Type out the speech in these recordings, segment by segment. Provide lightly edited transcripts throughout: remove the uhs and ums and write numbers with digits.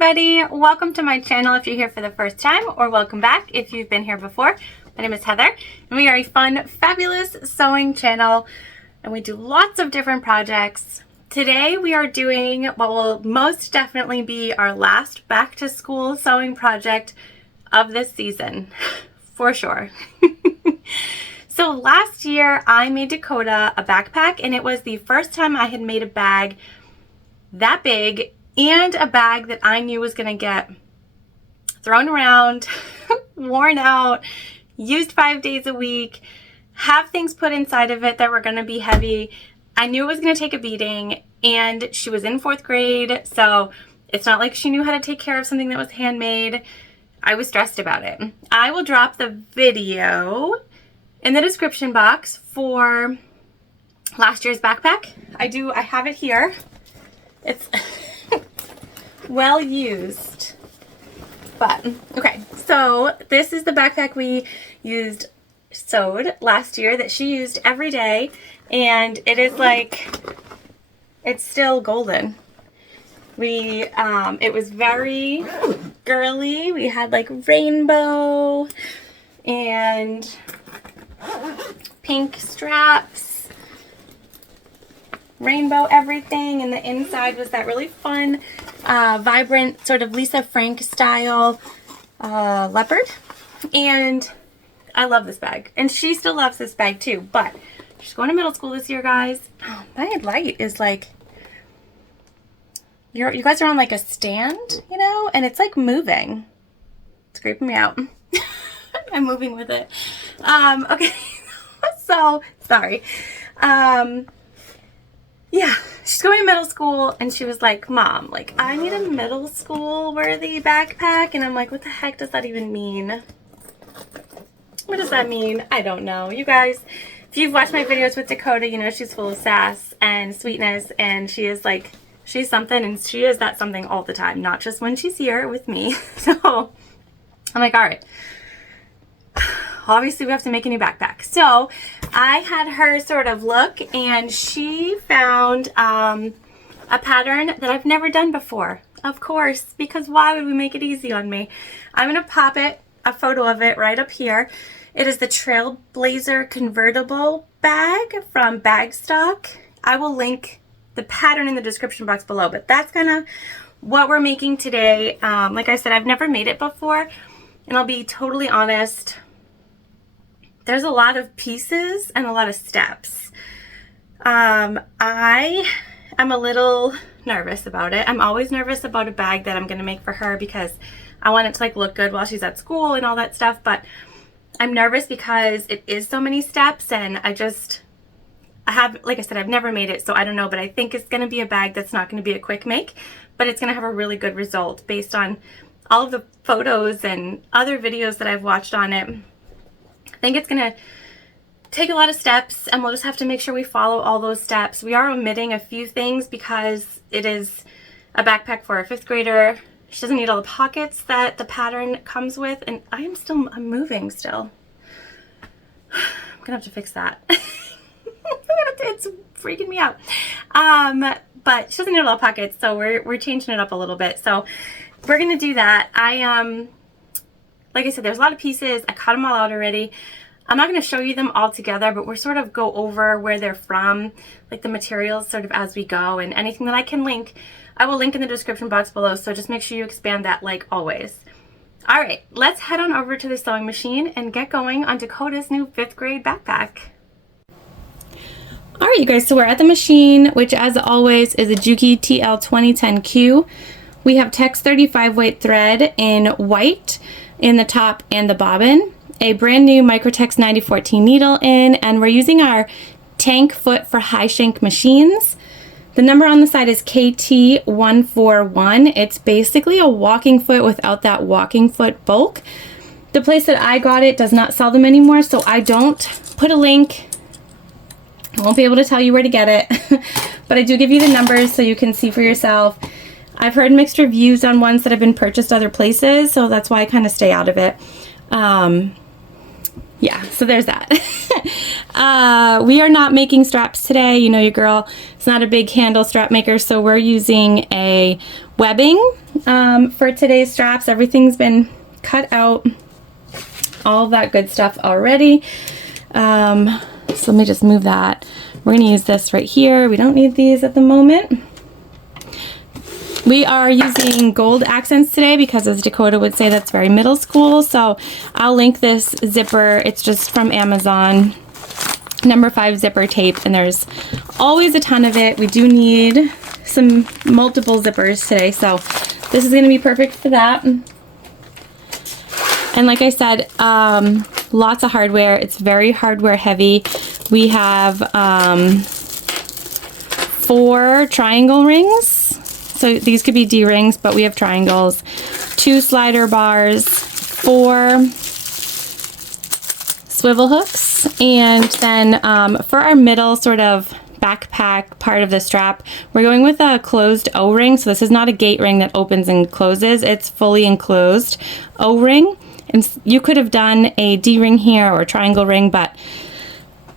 everybody, welcome to my channel if you're here for the first time, or welcome back if you've been here before. My name is Heather and we are a fun, fabulous sewing channel and we do lots of different projects. Today we are doing what will most definitely be our last back to school sewing project of this season, for sure. So last year I made Dakota a backpack and it was the first time I had made a bag that big and a bag that I knew was going to get thrown around, worn out, used 5 days a week, have things put inside of it that were going to be heavy. I knew it was going to take a beating, and she was in 4th grade, so it's not like she knew how to take care of something that was handmade. I was stressed about it. I will drop the video in the description box for last year's backpack. I have it here. It's well used, but okay, so this is the backpack we sewed last year that she used every day, and it is like, it's still golden. It was very girly. We had like rainbow and pink straps, rainbow everything, and the inside was that really fun vibrant sort of Lisa Frank style leopard. And I love this bag, and she still loves this bag too, but she's going to middle school this year, guys. Oh, my light is like, you guys are on like a stand, you know, and it's like moving. It's creeping me out. I'm moving with it. Okay. So sorry. Yeah, she's going to middle school, and she was like, Mom, like, I need a middle school worthy backpack. And I'm like, what the heck does that even mean? What does that mean? I don't know. You guys, if you've watched my videos with Dakota, you know she's full of sass and sweetness, and she is like, she's something, and she is that something all the time, not just when she's here with me. So I'm like, all right. Obviously we have to make a new backpack. So I had her sort of look, and she found a pattern that I've never done before. Of course, because why would we make it easy on me? I'm going to pop a photo of it right up here. It is the Trailblazer convertible bag from Bagstock. I will link the pattern in the description box below, but that's kind of what we're making today. Like I said, I've never made it before, and I'll be totally honest, there's a lot of pieces and a lot of steps. I am a little nervous about it. I'm always nervous about a bag that I'm going to make for her because I want it to like look good while she's at school and all that stuff. But I'm nervous because it is so many steps, and like I said, I've never made it, so I don't know, but I think it's going to be a bag that's not going to be a quick make, but it's going to have a really good result based on all of the photos and other videos that I've watched on it. I think it's going to take a lot of steps, and we'll just have to make sure we follow all those steps. We are omitting a few things because it is a backpack for a 5th grader. She doesn't need all the pockets that the pattern comes with, and I'm moving still. I'm gonna have to fix that. It's freaking me out. But she doesn't need all the pockets, so we're changing it up a little bit. So we're gonna do that. Like I said, there's a lot of pieces. I cut them all out already. I'm not going to show you them all together, but we're sort of go over where they're from, like the materials sort of as we go, and anything that I can link, I will link in the description box below, so just make sure you expand that like always. All right, let's head on over to the sewing machine and get going on Dakota's new 5th grade backpack. All right, you guys, so we're at the machine, which as always is a Juki TL 2010Q. We have Tex 35 weight thread in white in the top and the bobbin, a brand new Microtex 9014 needle in, and we're using our tank foot for high shank machines. The number on the side is KT141. It's basically a walking foot without that walking foot bulk. The place that I got it does not sell them anymore, so I don't put a link. I won't be able to tell you where to get it, but I do give you the numbers so you can see for yourself. I've heard mixed reviews on ones that have been purchased other places, so that's why I kind of stay out of it. yeah, so there's that. We are not making straps today. You know, your girl is not a big handle strap maker, so we're using a webbing for today's straps. Everything's been cut out, all of that good stuff already. So let me just move that. We're gonna use this right here. We don't need these at the moment. We are using gold accents today because, as Dakota would say, that's very middle school. So I'll link this zipper. It's just from Amazon, number 5 zipper tape, and there's always a ton of it. We do need some multiple zippers today, so this is gonna be perfect for that. And like I said, lots of hardware. It's very hardware heavy. We have 4 triangle rings. So these could be D-rings, but we have triangles. 2 slider bars, 4 swivel hooks, and then for our middle sort of backpack part of the strap, we're going with a closed O-ring. So this is not a gate ring that opens and closes. It's fully enclosed O-ring. And you could have done a D-ring here or a triangle ring, but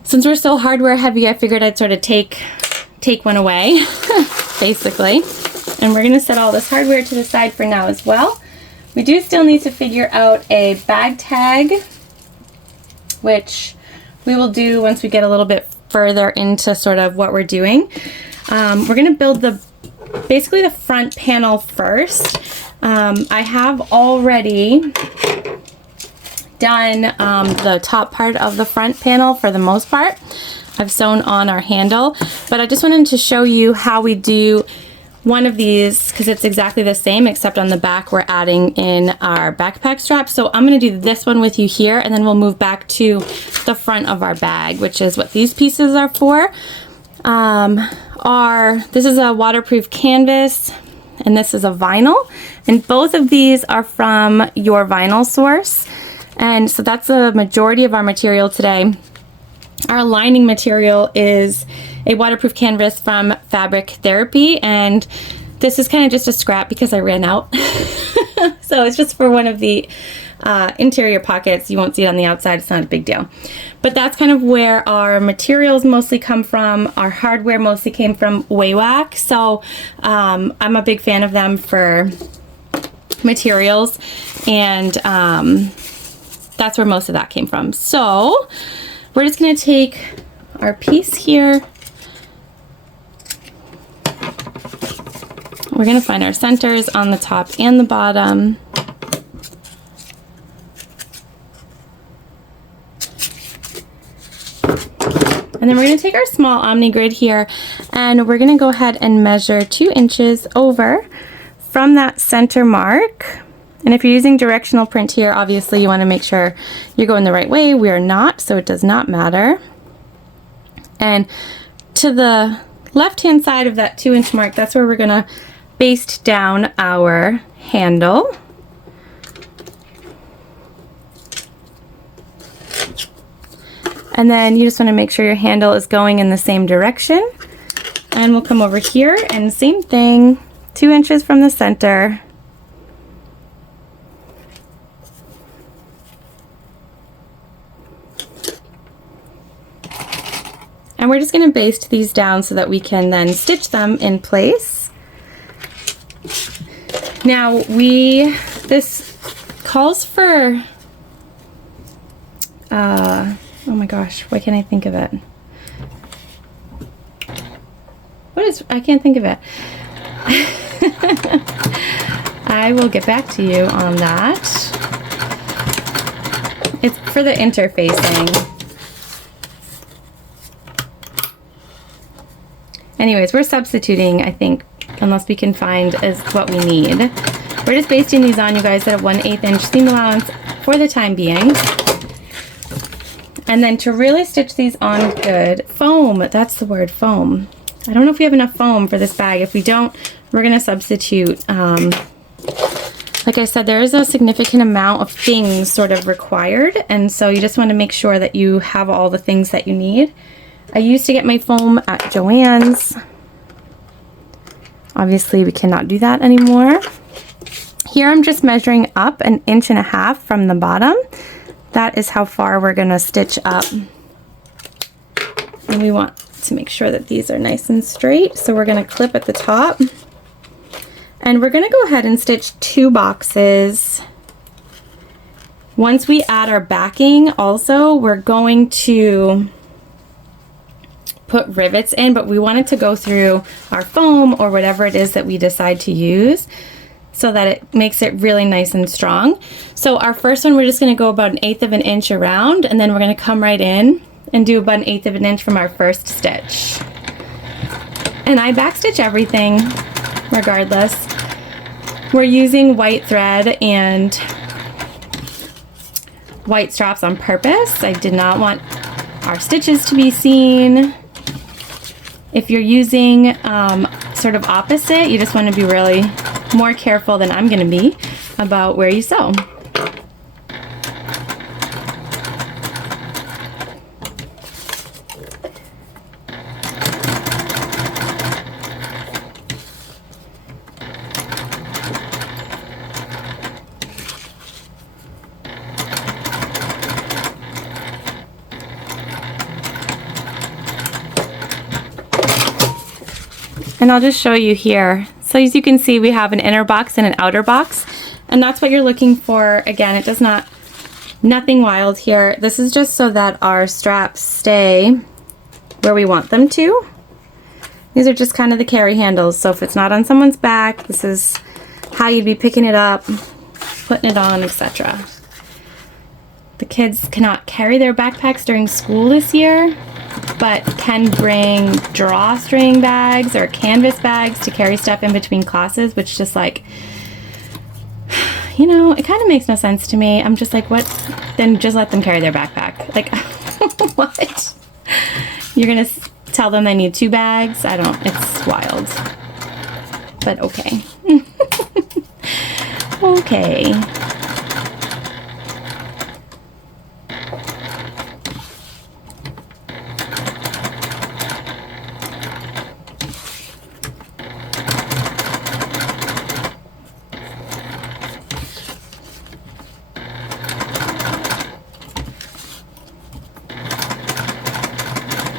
since we're so hardware heavy, I figured I'd sort of take one away, basically. And we're gonna set all this hardware to the side for now as well. We do still need to figure out a bag tag, which we will do once we get a little bit further into sort of what we're doing. We're gonna build basically the front panel first. I have already done the top part of the front panel for the most part. I've sewn on our handle, but I just wanted to show you how we do one of these because it's exactly the same, except on the back we're adding in our backpack strap. So I'm going to do this one with you here, and then we'll move back to the front of our bag, which is what these pieces are for. This is a waterproof canvas, and this is a vinyl, and both of these are from Your Vinyl Source. And so that's the majority of our material today. Our lining material is a waterproof canvas from Fabric Therapy, and this is kind of just a scrap because I ran out. So it's just for one of the interior pockets. You won't see it on the outside, it's not a big deal. But that's kind of where our materials mostly come from. Our hardware mostly came from Waywack, so I'm a big fan of them for materials, and that's where most of that came from. So we're just going to take our piece here. We're going to find our centers on the top and the bottom. And then we're going to take our small omni grid here, and we're going to go ahead and measure 2 inches over from that center mark. And if you're using directional print here, obviously you want to make sure you're going the right way. We are not, so it does not matter. And to the left-hand side of that 2-inch mark, that's where we're going to baste down our handle. And then you just want to make sure your handle is going in the same direction. And we'll come over here and same thing, 2 inches from the center. And we're just going to baste these down so that we can then stitch them in place. Now this calls for, oh my gosh, why can't I think of it? I can't think of it. I will get back to you on that. It's for the interfacing. Anyways, we're substituting, I think, unless we can find is what we need. We're just basting these on, you guys, at a 1/8 inch seam allowance for the time being. And then to really stitch these on good, foam, that's the word, foam. I don't know if we have enough foam for this bag. If we don't, we're gonna substitute. Like I said, there is a significant amount of things sort of required, and so you just wanna make sure that you have all the things that you need. I used to get my foam at Joann's. Obviously, we cannot do that anymore. Here I'm just measuring up 1.5 inches from the bottom that is how far we're gonna stitch up. And we want to make sure that these are nice and straight. So we're gonna clip at the top. And we're gonna go ahead and stitch 2 boxes. Once we add our backing also, we're going to put rivets in, but we want it to go through our foam or whatever it is that we decide to use so that it makes it really nice and strong. So our first one, we're just gonna go about 1/8 of an inch around, and then we're gonna come right in and do about 1/8 of an inch from our first stitch. And I backstitch everything regardless. We're using white thread and white straps on purpose. I did not want our stitches to be seen. If you're using sort of opposite, you just want to be really more careful than I'm going to be about where you sew. And I'll just show you here. So as you can see, we have an inner box and an outer box, and that's what you're looking for. Again, it does not, nothing wild here. This is just so that our straps stay where we want them to. These are just kind of the carry handles. So if it's not on someone's back, this is how you'd be picking it up, putting it on, etc. The kids cannot carry their backpacks during school this year, but can bring drawstring bags or canvas bags to carry stuff in between classes, which just like, you know, it kind of makes no sense to me. I'm just like, what? Then just let them carry their backpack. Like, what? You're gonna tell them they need 2 bags? I don't, it's wild. But okay. Okay.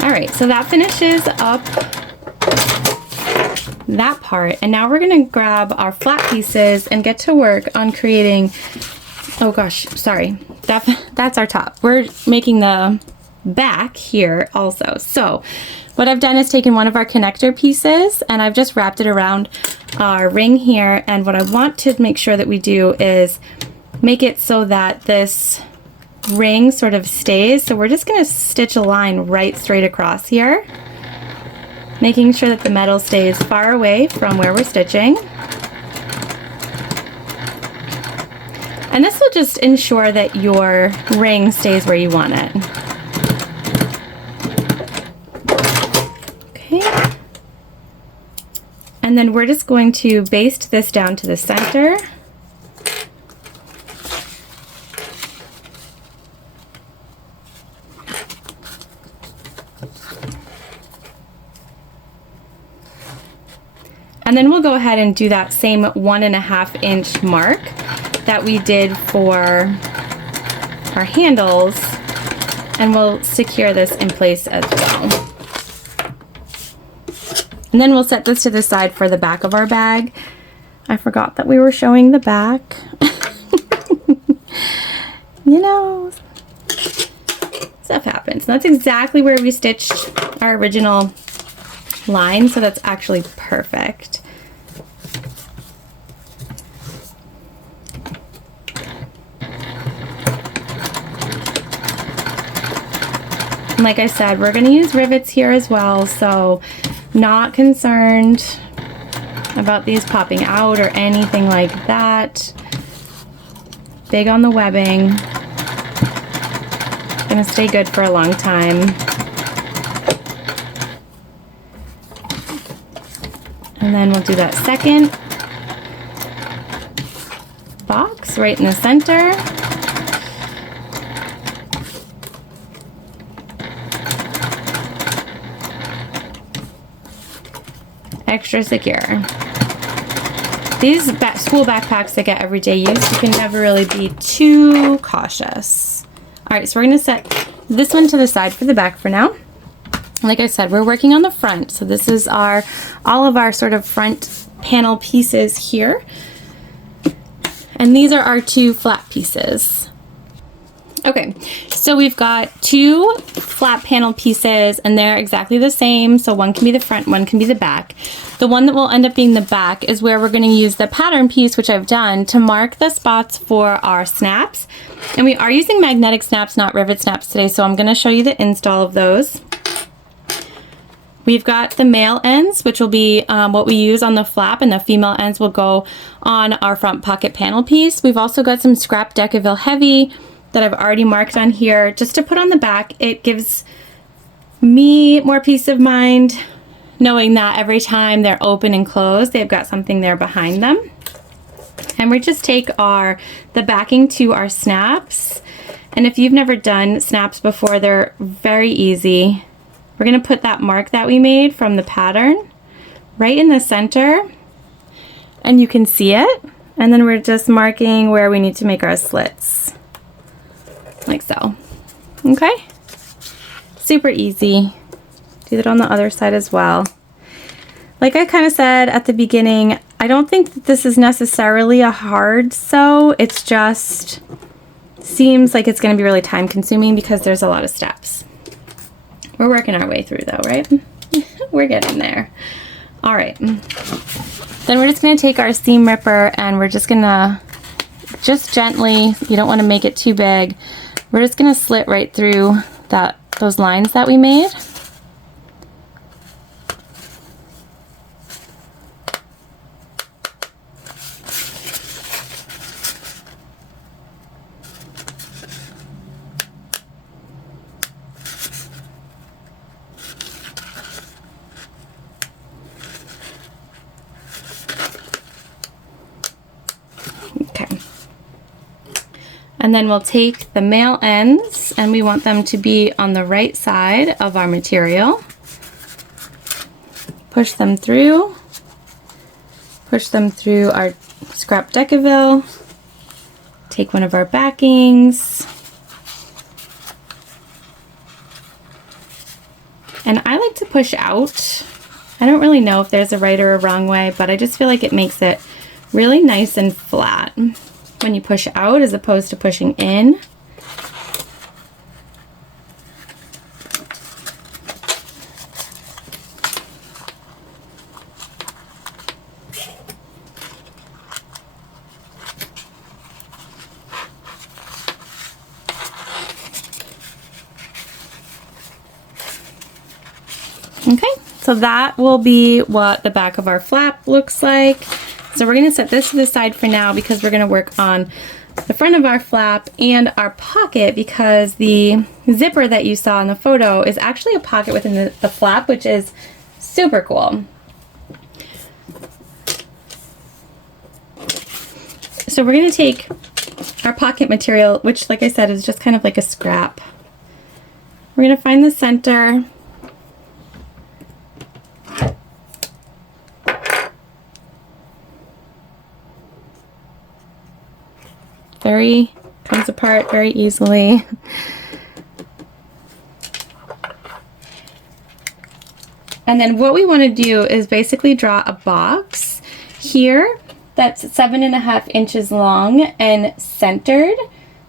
Alright, so that finishes up that part, and now we're going to grab our flat pieces and get to work on creating, oh gosh, sorry, that's our top. We're making the back here also. So what I've done is taken one of our connector pieces and I've just wrapped it around our ring here, and what I want to make sure that we do is make it so that this ring sort of stays. So we're just going to stitch a line right straight across here, making sure that the metal stays far away from where we're stitching. And this will just ensure that your ring stays where you want it. Okay. And then we're just going to baste this down to the center. And then we'll go ahead and do that same 1.5 inch mark that we did for our handles, and we'll secure this in place as well. And then we'll set this to the side for the back of our bag. I forgot that we were showing the back. You know, stuff happens. And that's exactly where we stitched our original line, so that's actually perfect. And like I said, we're going to use rivets here as well, so not concerned about these popping out or anything like that. Big on the webbing. Gonna stay good for a long time. And then we'll do that second box right in the center. Extra secure. These school backpacks that get everyday use, you can never really be too cautious. right, so we're gonna set this one to the side for the back for now. Like I said, we're working on the front. So this is all of our sort of front panel pieces here. And these are our 2 flap pieces. Okay, so we've got 2 flap panel pieces and they're exactly the same. So one can be the front, one can be the back. The one that will end up being the back is where we're going to use the pattern piece, which I've done, to mark the spots for our snaps. And we are using magnetic snaps, not rivet snaps today, so I'm going to show you the install of those. We've got the male ends, which will be what we use on the flap, and the female ends will go on our front pocket panel piece. We've also got some scrap Decaville Heavy that I've already marked on here just to put on the back. It gives me more peace of mind knowing that every time they're open and closed, they've got something there behind them. And we just take the backing to our snaps. And if you've never done snaps before, they're very easy. We're going to put that mark that we made from the pattern right in the center, and you can see it. And then we're just marking where we need to make our slits, like so. Okay, super easy. Do that on the other side as well. Like I kind of said at the beginning, I don't think that this is necessarily a hard sew. It's just seems like it's going to be really time consuming because there's a lot of steps. We're working our way through though, right? We're getting there. All right. Then we're just going to take our seam ripper and we're just going to, just gently, you don't want to make it too big. We're just going to slit right through those lines that we made. And then we'll take the male ends and we want them to be on the right side of our material. Push them through our scrap Decaville. Take one of our backings. And I like to push out. I don't really know if there's a right or a wrong way, but I just feel like it makes it really nice and flat when you push out as opposed to pushing in. Okay, so that will be what the back of our flap looks like. So we're going to set this to the side for now because we're going to work on the front of our flap and our pocket, because the zipper that you saw in the photo is actually a pocket within the flap, which is super cool. So we're going to take our pocket material, which like I said is just kind of like a scrap. We're going to find the center. Comes apart very easily. And then what we want to do is basically draw a box here that's 7.5 inches long and centered.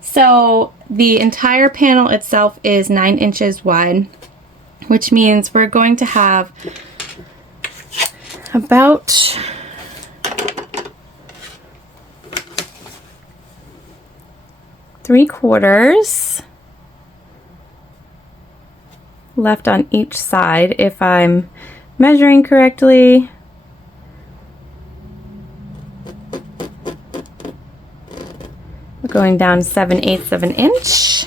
So the entire panel itself is 9 inches wide, which means we're going to have about three-quarters left on each side if I'm measuring correctly. We're going down 7/8 of an inch.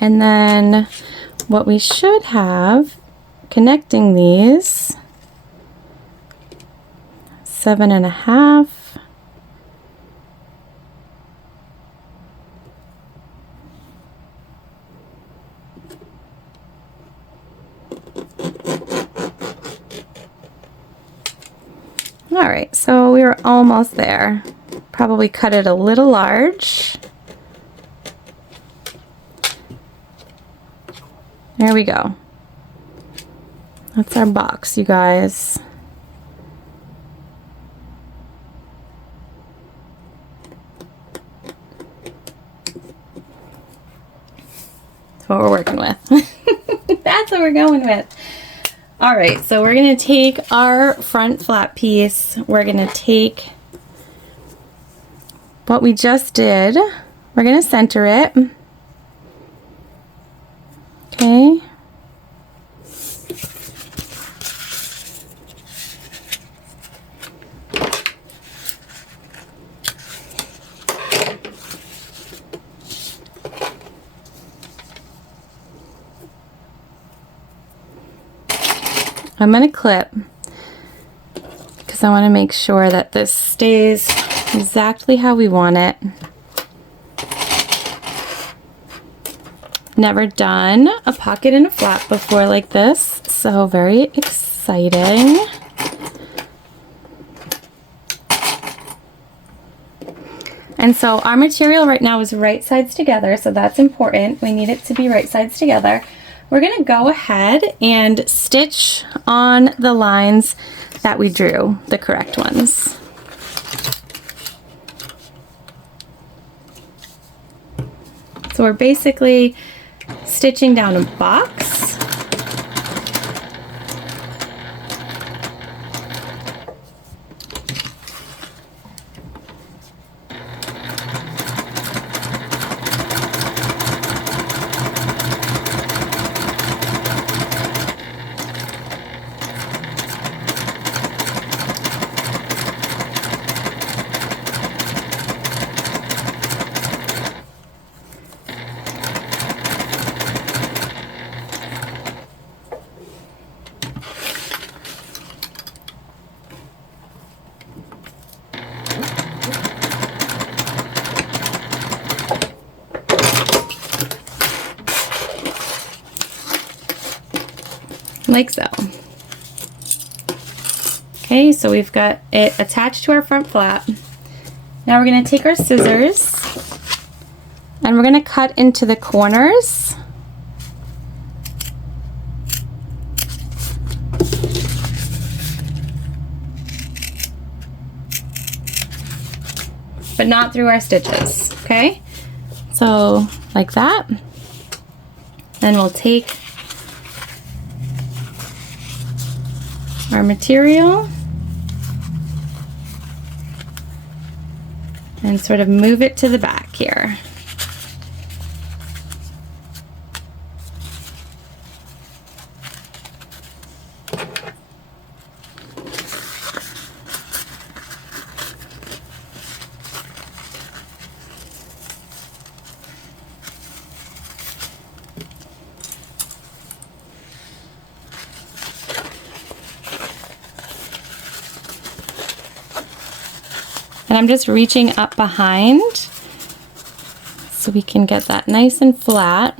And then what we should have connecting these 7.5. All right, so we were almost there. Probably cut it a little large. There we go. That's our box, you guys. That's what we're working with. That's what we're going with. All right, so we're gonna take our front flat piece. We're gonna take what we just did. We're gonna center it. Okay. I'm going to clip because I want to make sure that this stays exactly how we want it. Never done a pocket and a flap before like this, so very exciting. And so our material right now is right sides together, so that's important. We need it to be right sides together. We're going to go ahead and stitch on the lines that we drew, the correct ones. So we're basically stitching down a box. Like so. Okay, so we've got it attached to our front flap. Now we're going to take our scissors and we're going to cut into the corners. But not through our stitches, okay? So like that. Then we'll take our material and sort of move it to the back here. And I'm just reaching up behind so we can get that nice and flat.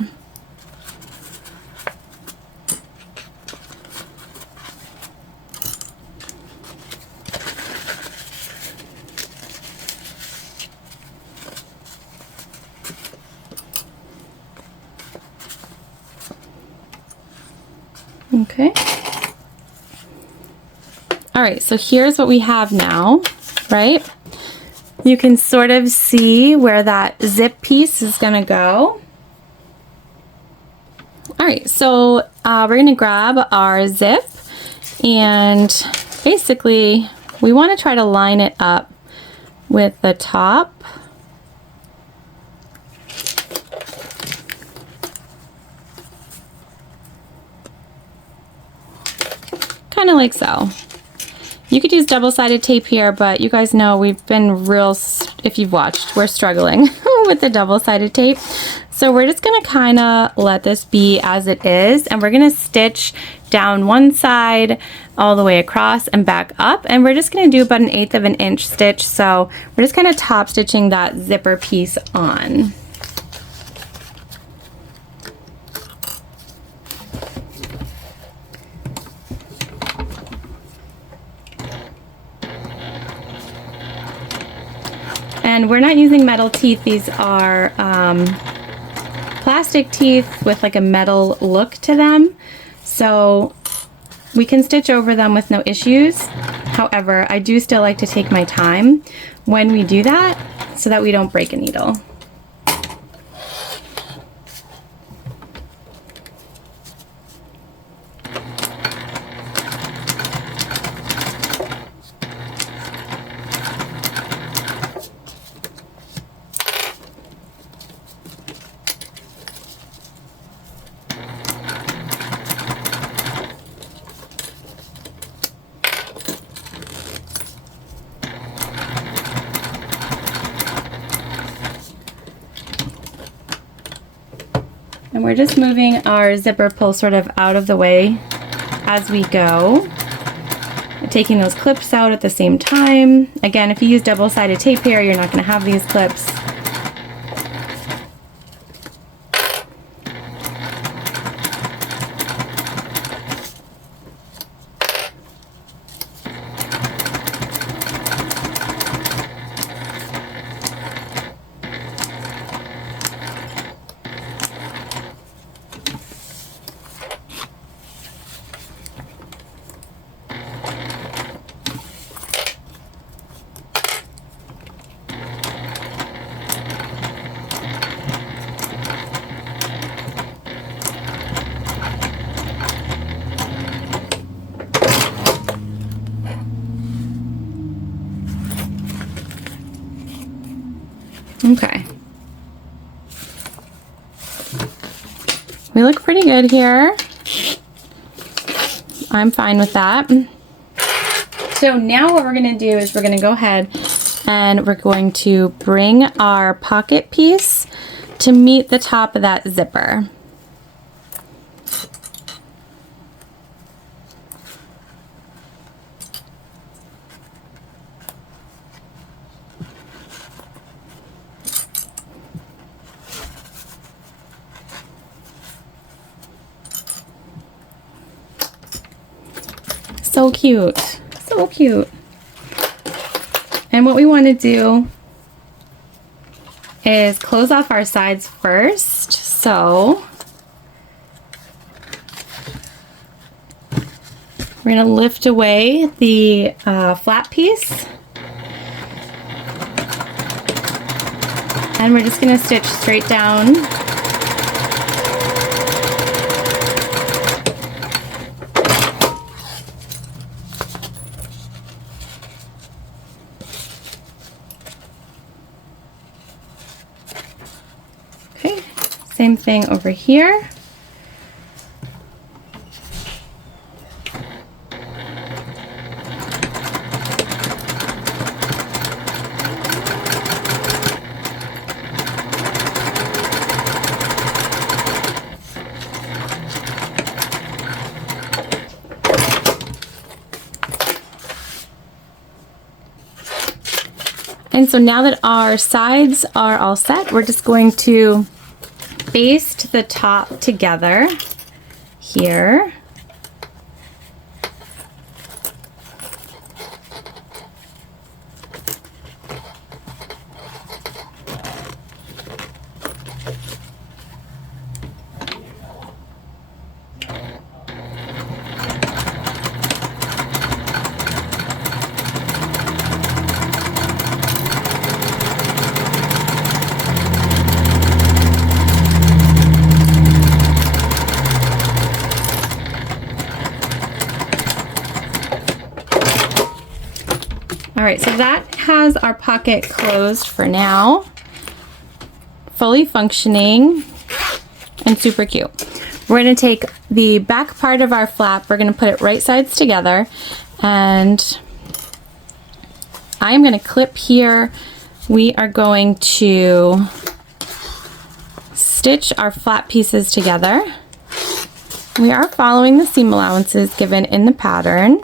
Okay. All right, so here's what we have now, right? You can sort of see where that zip piece is going to go. All right, so we're going to grab our zip and basically we want to try to line it up with the top. Kind of like so. You could use double-sided tape here, but you guys know we've been if you've watched, we're struggling with the double-sided tape. So we're just gonna kind of let this be as it is, and we're gonna stitch down one side all the way across and back up, and we're just gonna do about 1/8 of an inch stitch. So we're just kind of top stitching that zipper piece on. And we're not using metal teeth. These are plastic teeth with like a metal look to them. So we can stitch over them with no issues. However, I do still like to take my time when we do that so that we don't break a needle. And we're just moving our zipper pull sort of out of the way as we go. Taking those clips out at the same time. Again, if you use double-sided tape here, you're not going to have these clips. Okay. We look pretty good here. I'm fine with that. So now what we're going to do is we're going to go ahead and we're going to bring our pocket piece to meet the top of that zipper. So cute, so cute. And what we want to do is close off our sides first. So we're going to lift away the flat piece. And we're just going to stitch straight down. Same thing over here. And so now that our sides are all set, we're just going to baste the top together here. All right, so that has our pocket closed for now. Fully functioning and super cute. We're gonna take the back part of our flap, we're gonna put it right sides together, and I'm gonna clip here. We are going to stitch our flat pieces together. We are following the seam allowances given in the pattern.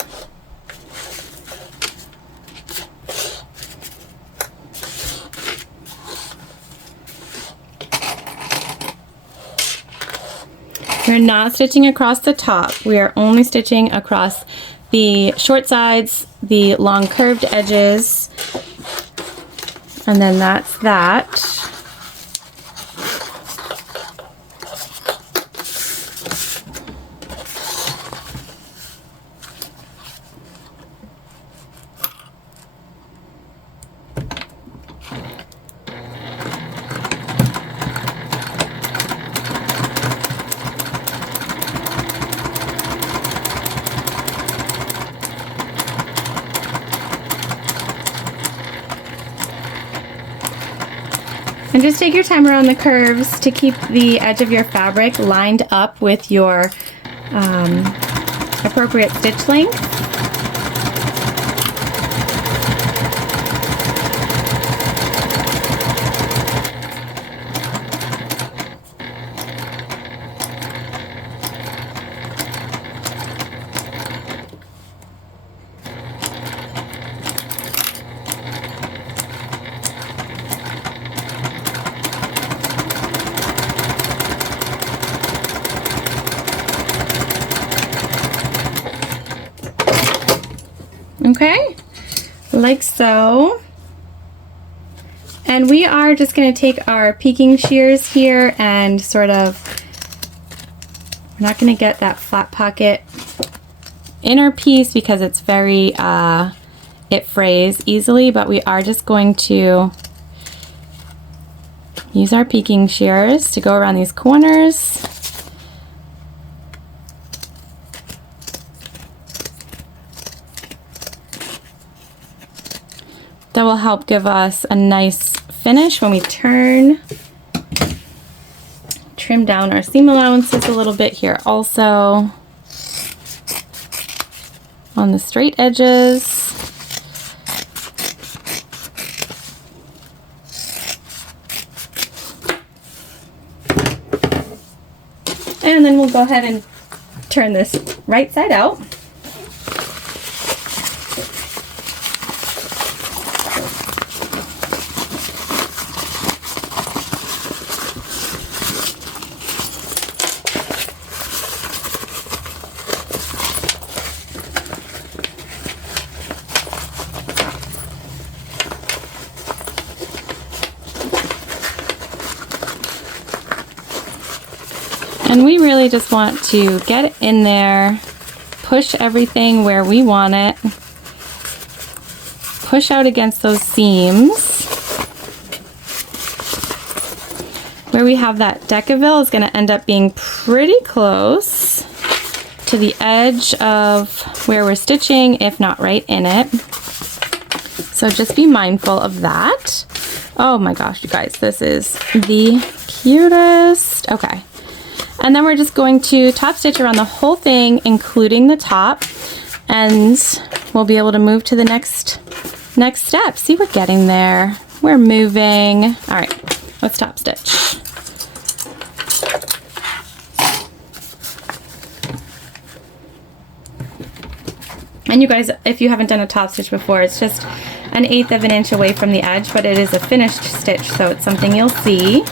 We're not stitching across the top. We are only stitching across the short sides, the long curved edges, and then that's that. And just take your time around the curves to keep the edge of your fabric lined up with your appropriate stitch length. Okay, like so. And we are just going to take our peeking shears here and sort of, we're not going to get that flat pocket inner piece because it's very, it frays easily, but we are just going to use our peeking shears to go around these corners. That will help give us a nice finish when we turn. Trim down our seam allowances a little bit here also on the straight edges. And then we'll go ahead and turn this right side out. And we really just want to get it in there, push everything where we want it, push out against those seams. Where we have that decaville is going to end up being pretty close to the edge of where we're stitching, if not right in it. So just be mindful of that. Oh my gosh, you guys, this is the cutest. Okay. And then we're just going to top stitch around the whole thing, including the top, and we'll be able to move to the next step. See, we're getting there. We're moving. All right, let's top stitch. And you guys, if you haven't done a top stitch before, it's just 1/8 of an inch away from the edge, but it is a finished stitch, so it's something you'll see.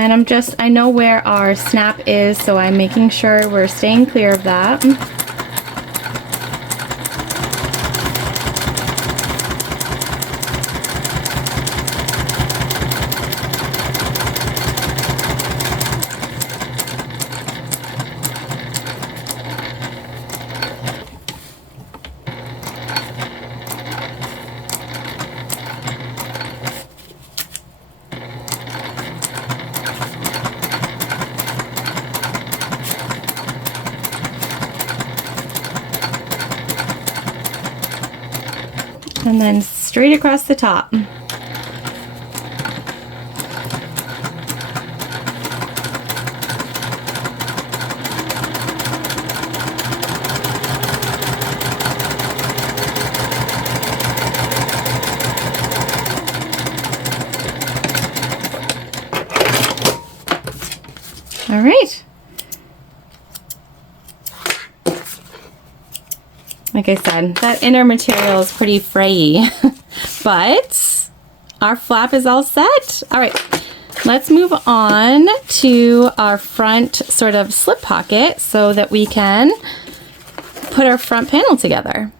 And I know where our snap is, so I'm making sure we're staying clear of that. And then straight across the top. All right. Like I said, that inner material is pretty frayy, but our flap is all set. All right, let's move on to our front sort of slip pocket so that we can put our front panel together.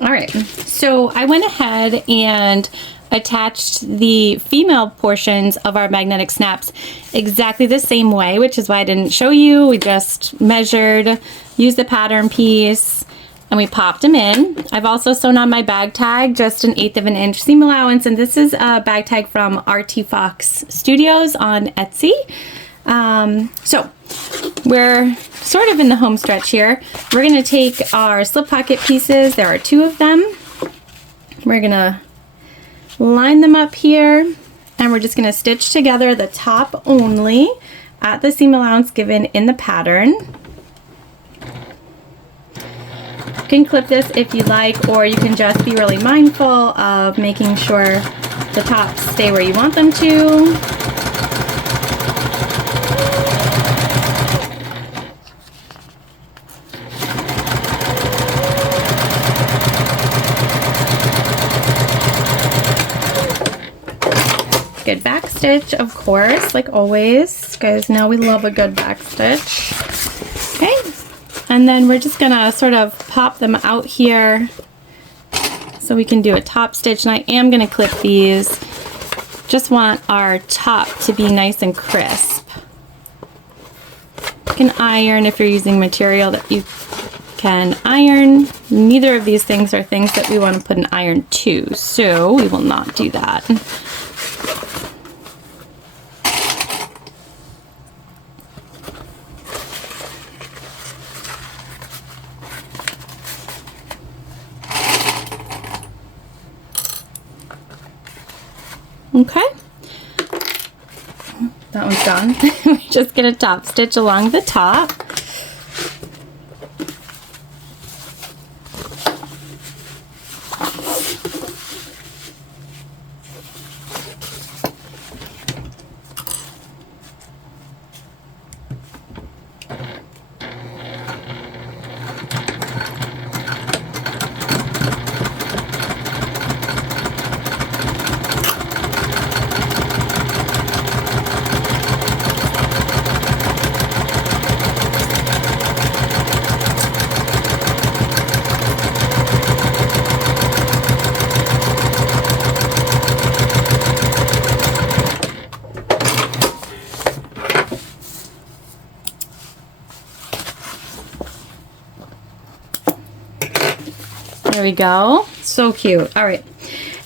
All right, so I went ahead and attached the female portions of our magnetic snaps exactly the same way, which is why I didn't show you. We just measured, used the pattern piece, and we popped them in. I've also sewn on my bag tag, just 1/8 of an inch seam allowance, and this is a bag tag from ArtiFoxStudios on Etsy. So we're sort of in the home stretch here. We're gonna take our slip pocket pieces, there are 2 of them. We're gonna line them up here, and we're just gonna stitch together the top only at the seam allowance given in the pattern. You can clip this if you like, or you can just be really mindful of making sure the tops stay where you want them to. Good back stitch, of course, like always. You guys know we love a good back stitch. Okay, and then we're just gonna sort of pop them out here so we can do a top stitch, and I am gonna clip these. Just want our top to be nice and crisp. You can iron if you're using material that you can iron. Neither of these things are things that we want to put an iron to, so we will not do that. Okay, that one's done. We're just gonna top stitch along the top. There we go. So cute. All right.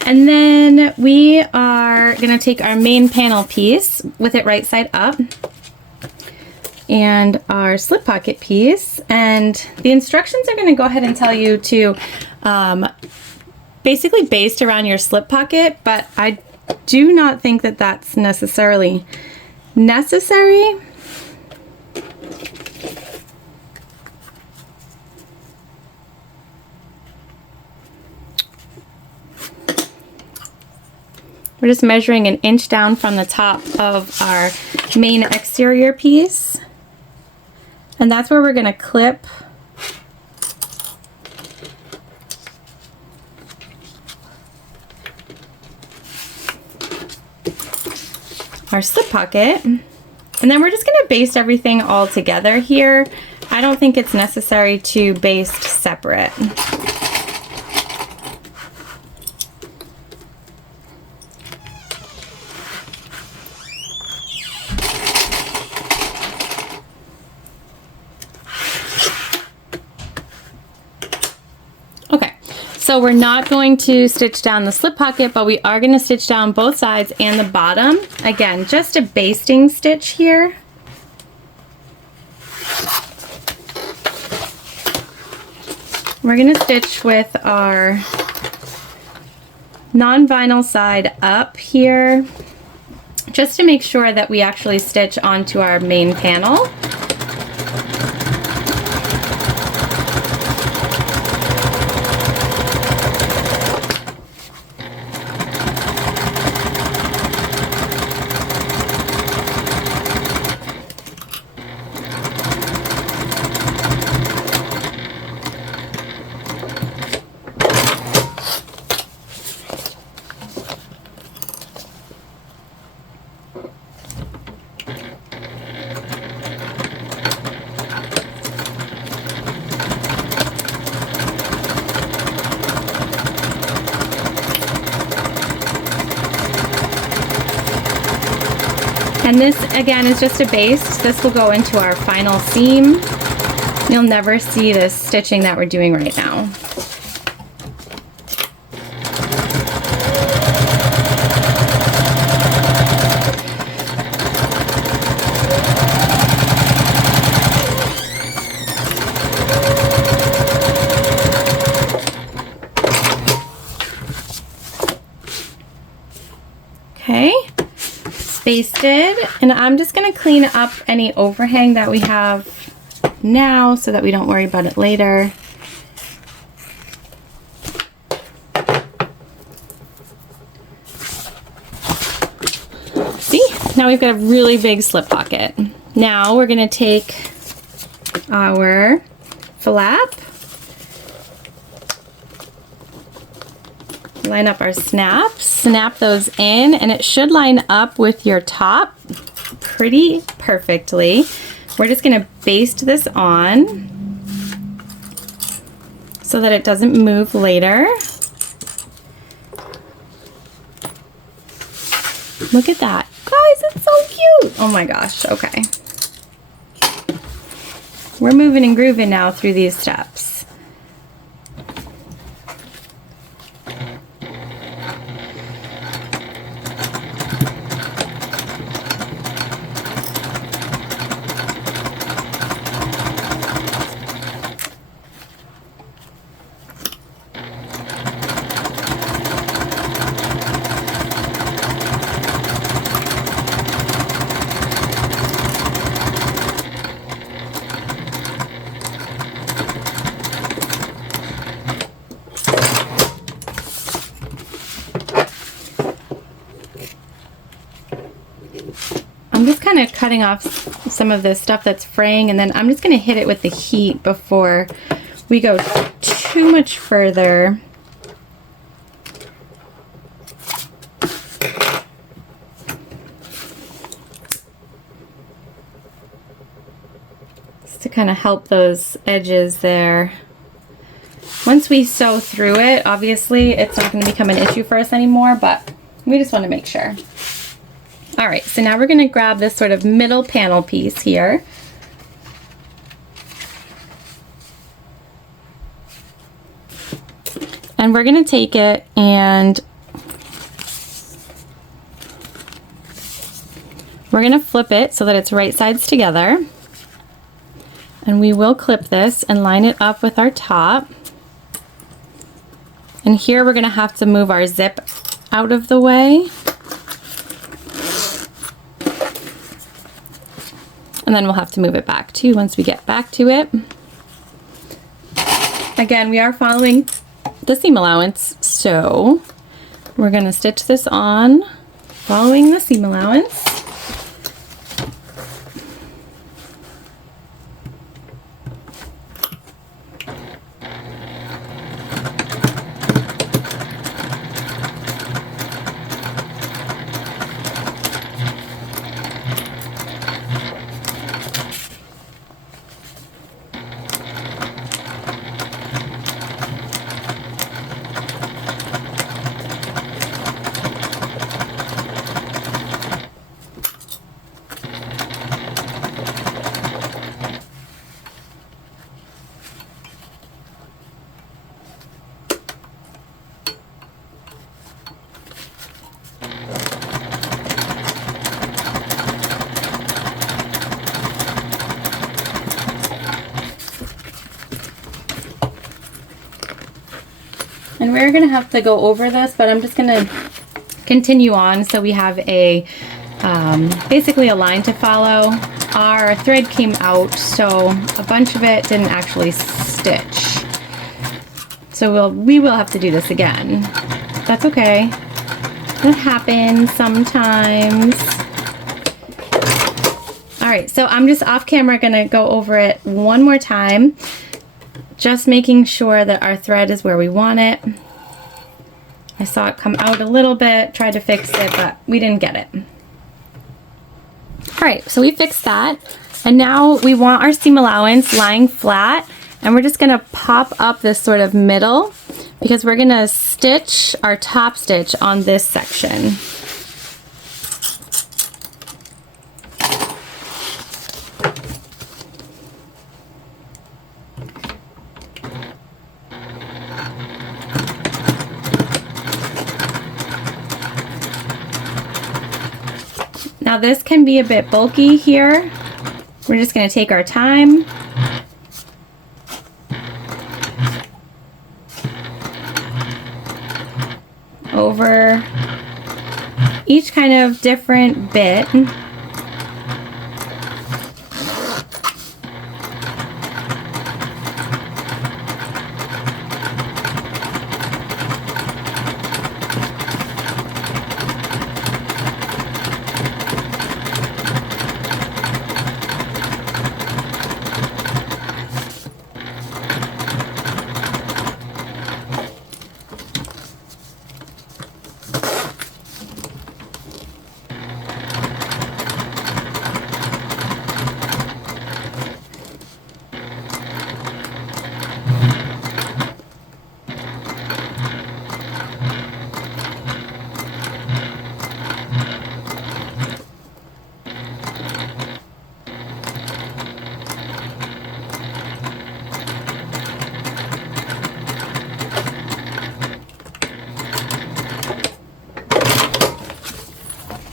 And then we are going to take our main panel piece with it right side up and our slip pocket piece. And the instructions are going to go ahead and tell you to basically baste around your slip pocket, but I do not think that that's necessarily necessary. We're just measuring 1 inch down from the top of our main exterior piece. And that's where we're going to clip our slip pocket. And then we're just going to baste everything all together here. I don't think it's necessary to baste separate. So we're not going to stitch down the slip pocket, but we are going to stitch down both sides and the bottom. Again, just a basting stitch here. We're going to stitch with our non-vinyl side up here, just to make sure that we actually stitch onto our main panel. And this again is just a base. This will go into our final seam. You'll never see this stitching that we're doing right now. Okay, basted, and I'm just going to clean up any overhang that we have now so that we don't worry about it later. See, now we've got a really big slip pocket. Now we're going to take our flap, line up our snaps, snap those in, and it should line up with your top pretty perfectly. We're just going to baste this on so that it doesn't move later. Look at that. Guys, it's so cute. Oh my gosh, okay. We're moving and grooving now through these steps. I'm just kind of cutting off some of this stuff that's fraying, and then I'm just going to hit it with the heat before we go too much further. Just to kind of help those edges there. Once we sew through it, obviously it's not going to become an issue for us anymore, but we just want to make sure. All right, so now we're going to grab this sort of middle panel piece here. And we're going to take it and we're going to flip it so that it's right sides together. And we will clip this and line it up with our top. And here we're going to have to move our zip out of the way. And then we'll have to move it back too once we get back to it. Again, we are following the seam allowance, so we're going to stitch this on following the seam allowance. And we're going to have to go over this, but I'm just going to continue on so we have a basically a line to follow. Our thread came out, so a bunch of it didn't actually stitch. So we will have to do this again. That's okay. That happens sometimes. All right, so I'm just off camera going to go over it one more time. Just making sure that our thread is where we want it. I saw it come out a little bit, tried to fix it, but we didn't get it. All right, so we fixed that. And now we want our seam allowance lying flat, and we're just gonna pop up this sort of middle because we're gonna stitch our top stitch on this section. Now this can be a bit bulky here. We're just going to take our time. Over each kind of different bit.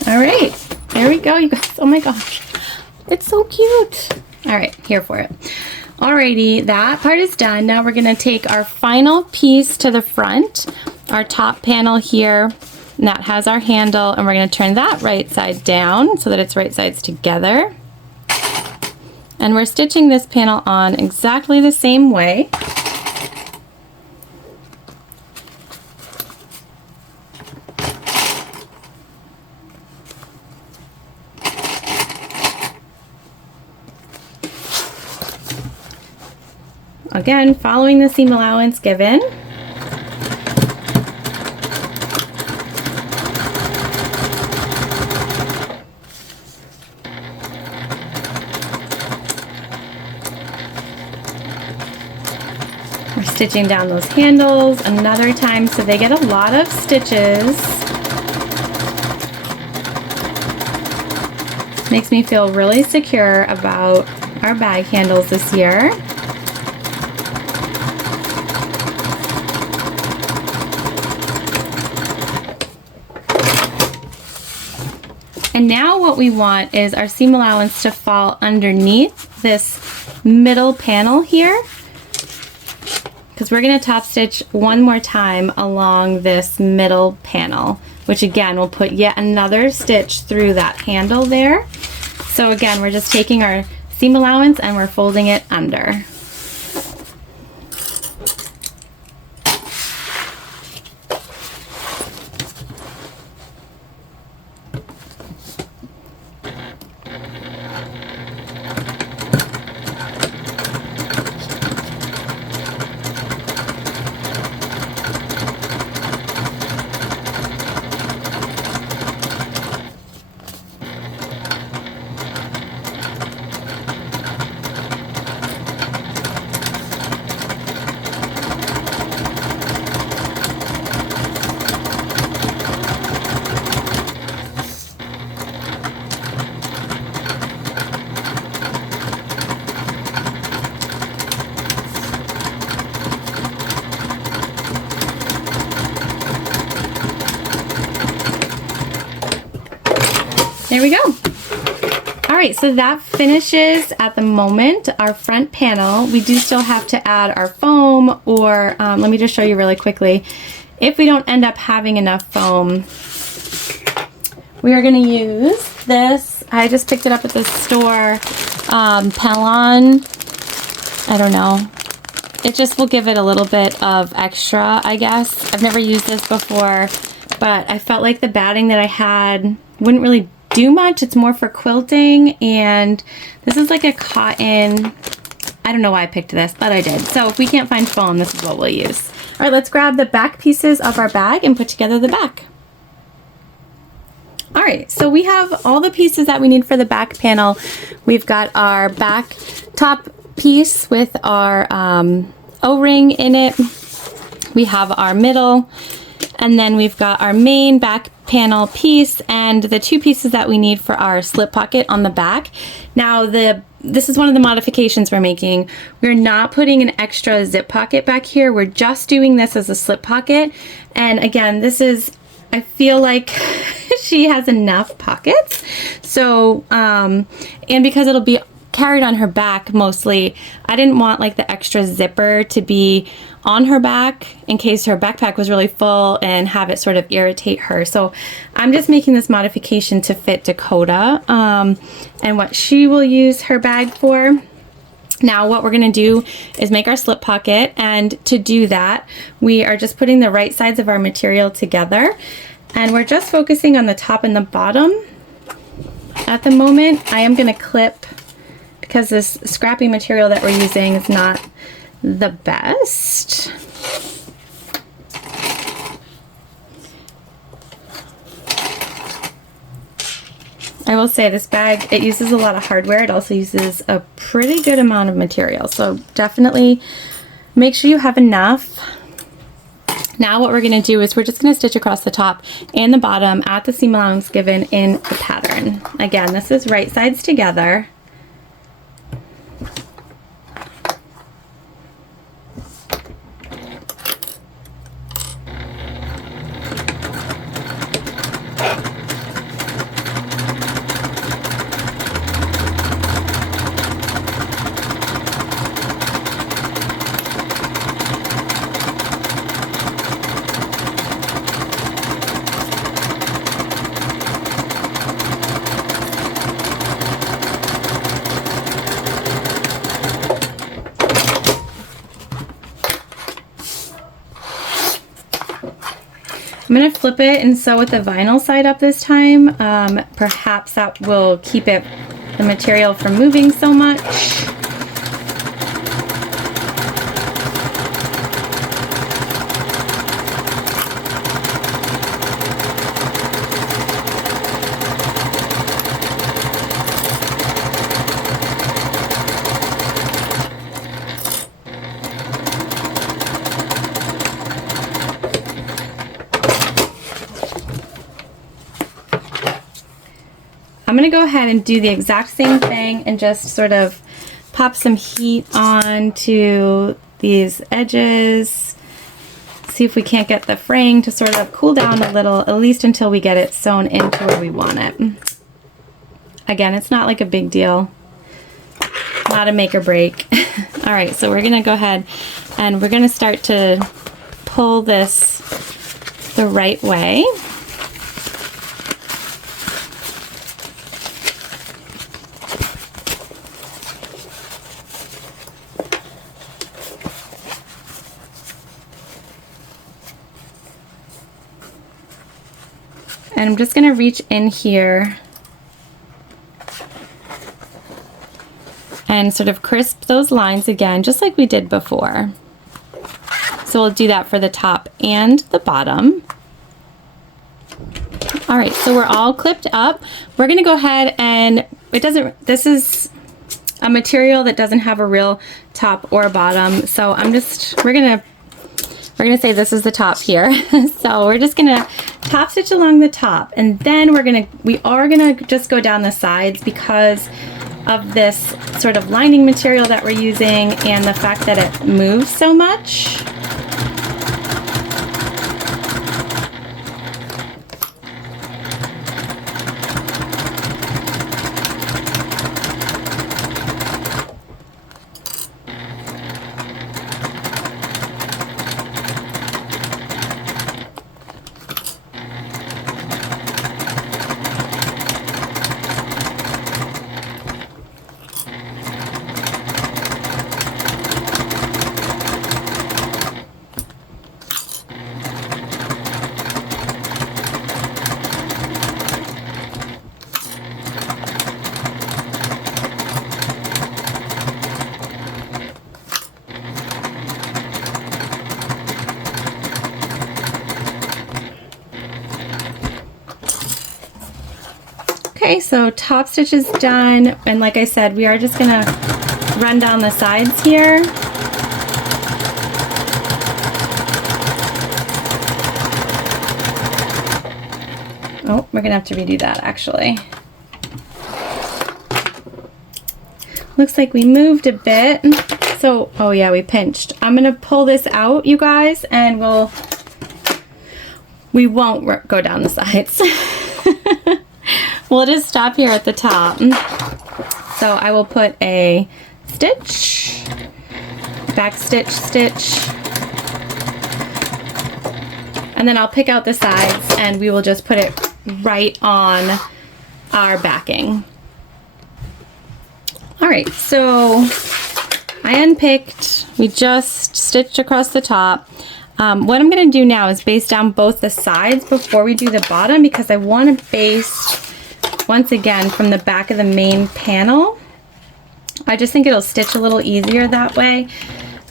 All right, there we go, you guys. Oh my gosh, it's so cute. All right, here for it. Alrighty, that part is done. Now we're gonna take our final piece to the front, our top panel here, and that has our handle, and we're gonna turn that right side down so that it's right sides together. And we're stitching this panel on exactly the same way. Again, following the seam allowance given. We're stitching down those handles another time so they get a lot of stitches. Makes me feel really secure about our bag handles this year. And now what we want is our seam allowance to fall underneath this middle panel here, because we're going to top stitch one more time along this middle panel, which again will put yet another stitch through that handle there. So again, we're just taking our seam allowance and we're folding it under. There we go. All right, so that finishes at the moment our front panel. We do still have to add our foam, or let me just show you really quickly. If we don't end up having enough foam, we are going to use this. I just picked it up at the store. Pellon. I don't know. It just will give it a little bit of extra, I guess. I've never used this before, but I felt like the batting that I had wouldn't really do much. It's more for quilting, and this is like a cotton. I don't know why I picked this, but I did. So if we can't find foam, this is what we'll use. All right, let's grab the back pieces of our bag and put together the back. All right, so we have all the pieces that we need for the back panel. We've got our back top piece with our O-ring in it. We have our middle, and then we've got our main back panel piece and the two pieces that we need for our slip pocket on the back. Now this is one of the modifications we're making. We're not putting an extra zip pocket back here. We're just doing this as a slip pocket. And again, this is, I feel like she has enough pockets. So, and because it'll be carried on her back mostly, I didn't want like the extra zipper to be on her back in case her backpack was really full and have it sort of irritate her. So I'm just making this modification to fit Dakota and what she will use her bag for. Now what we're going to do is make our slip pocket, and to do that we are just putting the right sides of our material together, and we're just focusing on the top and the bottom. At the moment I am going to clip, because this scrappy material that we're using is not the best. I will say this bag, it uses a lot of hardware. It also uses a pretty good amount of material. So definitely make sure you have enough. Now what we're going to do is we're just going to stitch across the top and the bottom at the seam allowance given in the pattern. Again, this is right sides together. I'm going to flip it and sew with the vinyl side up this time. Perhaps that will keep the material from moving so much. I'm going to go ahead and do the exact same thing and just sort of pop some heat onto these edges. See if we can't get the fraying to sort of cool down a little, at least until we get it sewn into where we want it. Again, it's not like a big deal, not a make or break. All right, so we're going to go ahead and we're going to start to pull this the right way. And I'm just going to reach in here and sort of crisp those lines again, just like we did before. So we'll do that for the top and the bottom. All right, so we're all clipped up. We're going to go ahead and this is a material that doesn't have a real top or bottom. So we're going to say this is the top here. So we're just going to top stitch along the top, and then we are going to just go down the sides because of this sort of lining material that we're using and the fact that it moves so much. Okay, so top stitch is done, and like I said, we are just gonna run down the sides here. Oh, we're gonna have to redo that actually. Looks like we moved a bit. So, oh yeah, we pinched. I'm gonna pull this out, you guys, and we won't go down the sides. we'll just stop here at the top. So I will put a stitch, back stitch, stitch, and then I'll pick out the sides and we will just put it right on our backing. All right, so I unpicked, we just stitched across the top. What I'm gonna do now is baste down both the sides before we do the bottom, because I wanna baste, once again, from the back of the main panel. I just think it'll stitch a little easier that way.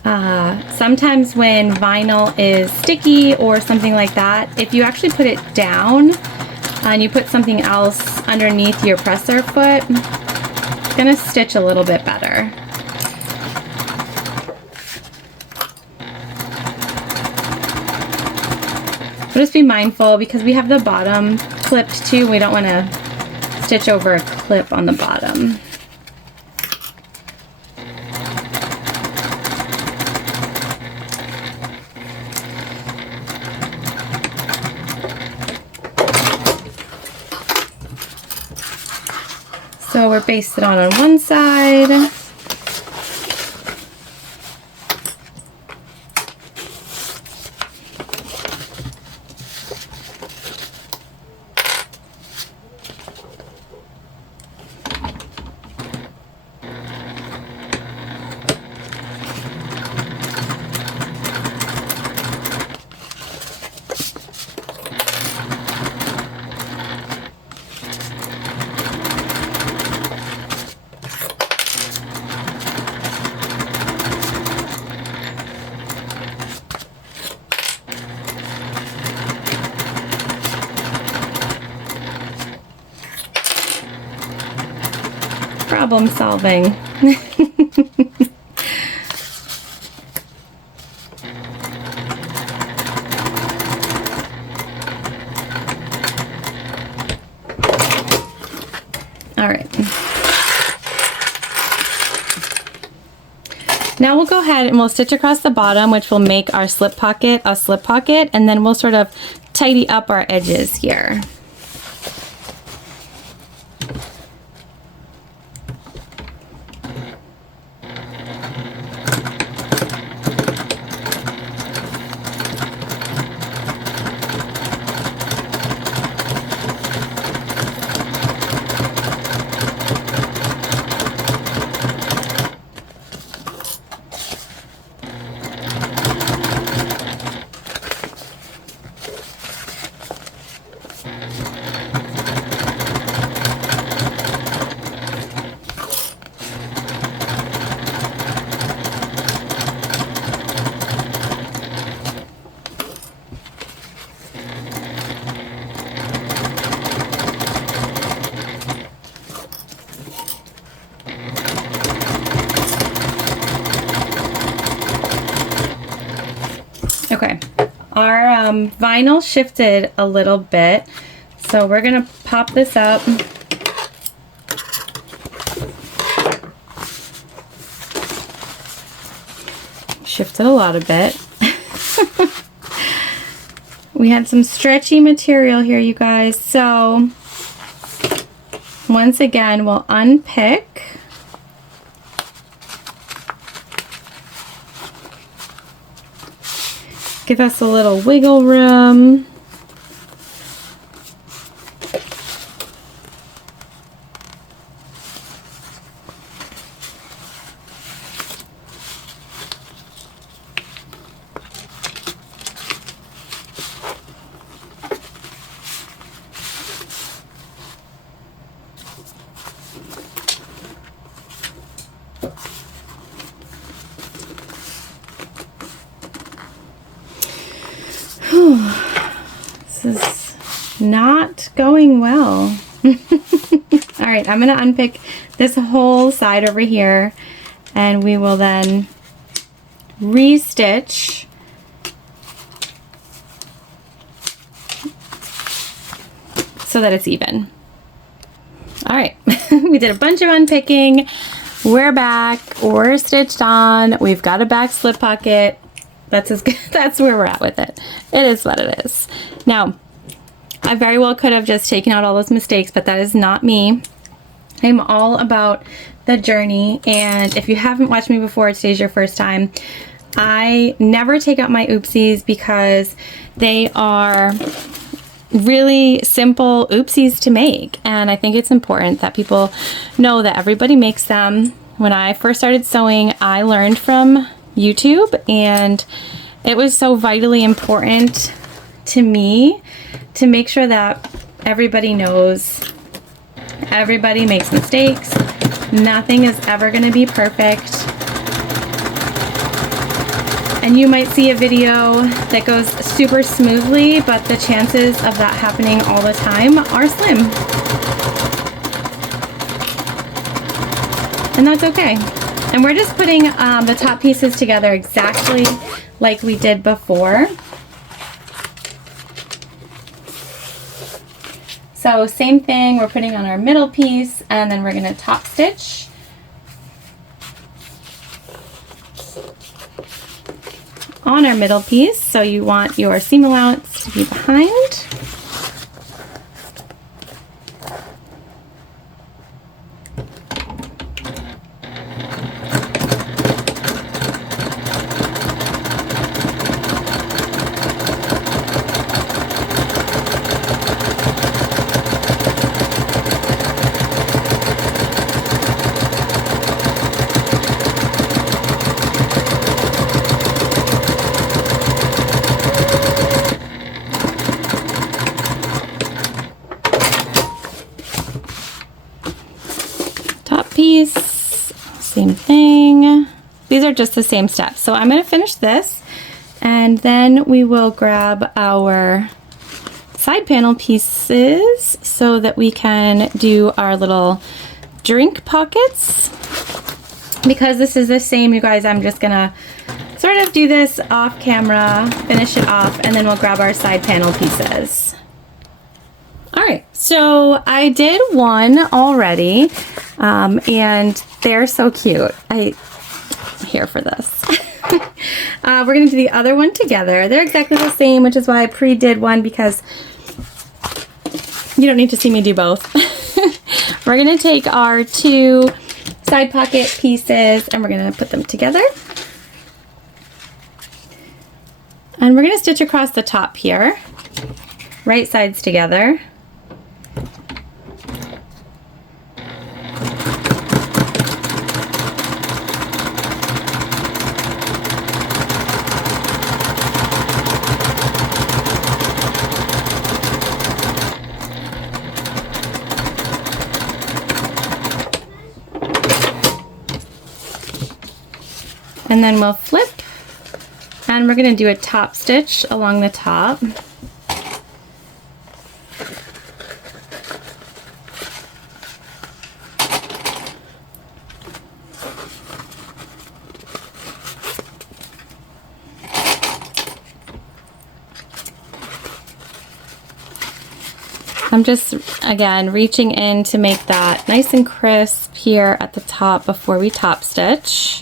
Sometimes when vinyl is sticky or something like that, if you actually put it down and you put something else underneath your presser foot, it's gonna stitch a little bit better. But just be mindful, because we have the bottom clipped too. We don't want to stitch over a clip on the bottom. So we're basted on one side. Problem solving. All right. Now we'll go ahead and we'll stitch across the bottom, which will make our slip pocket a slip pocket, and then we'll sort of tidy up our edges here. Okay, our vinyl shifted a little bit, so we're gonna pop this up. Shifted a lot a bit. We had some stretchy material here, you guys, so once again we'll unpick. Give us a little wiggle room. This is not going well. All right, I'm gonna unpick this whole side over here, and we will then re-stitch so that it's even. All right, we did a bunch of unpicking. We're back, we're stitched on, we've got a back slip pocket. That's where we're at with it. It is what it is. Now, I very well could have just taken out all those mistakes, but that is not me. I'm all about the journey, and if you haven't watched me before, today's your first time. I never take out my oopsies because they are really simple oopsies to make, and I think it's important that people know that everybody makes them. When I first started sewing, I learned from YouTube, and it was so vitally important to me to make sure that everybody knows everybody makes mistakes. Nothing is ever going to be perfect. And you might see a video that goes super smoothly, but the chances of that happening all the time are slim. And that's okay. And we're just putting the top pieces together exactly like we did before. So same thing, we're putting on our middle piece, and then we're going to top stitch. On our middle piece, so you want your seam allowance to be behind. Piece, same thing. These are just the same steps. So I'm going to finish this, and then we will grab our side panel pieces so that we can do our little drink pockets. Because this is the same, you guys, I'm just gonna sort of do this off camera, finish it off, and then we'll grab our side panel pieces. Alright, so I did one already, and they're so cute. I'm here for this. We're going to do the other one together. They're exactly the same, which is why I pre-did one, because you don't need to see me do both. We're going to take our two side pocket pieces and we're going to put them together. And we're going to stitch across the top here, right sides together. And then we'll flip, and we're going to do a top stitch along the top. I'm just, again, reaching in to make that nice and crisp here at the top before we top stitch.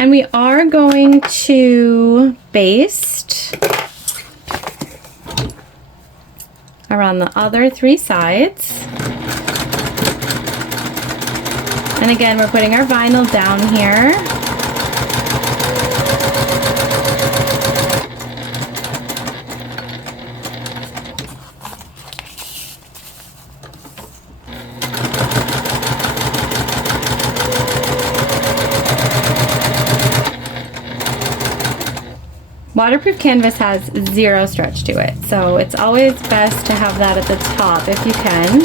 And we are going to baste around the other three sides. And again, we're putting our vinyl down here. Waterproof canvas has zero stretch to it, so it's always best to have that at the top if you can.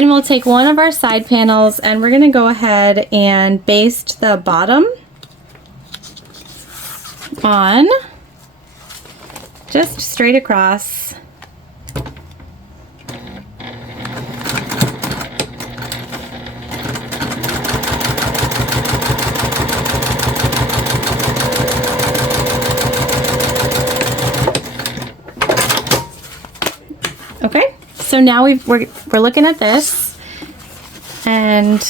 then we'll take one of our side panels and we're gonna go ahead and baste the bottom on just straight across. Okay, so now we're looking at this, and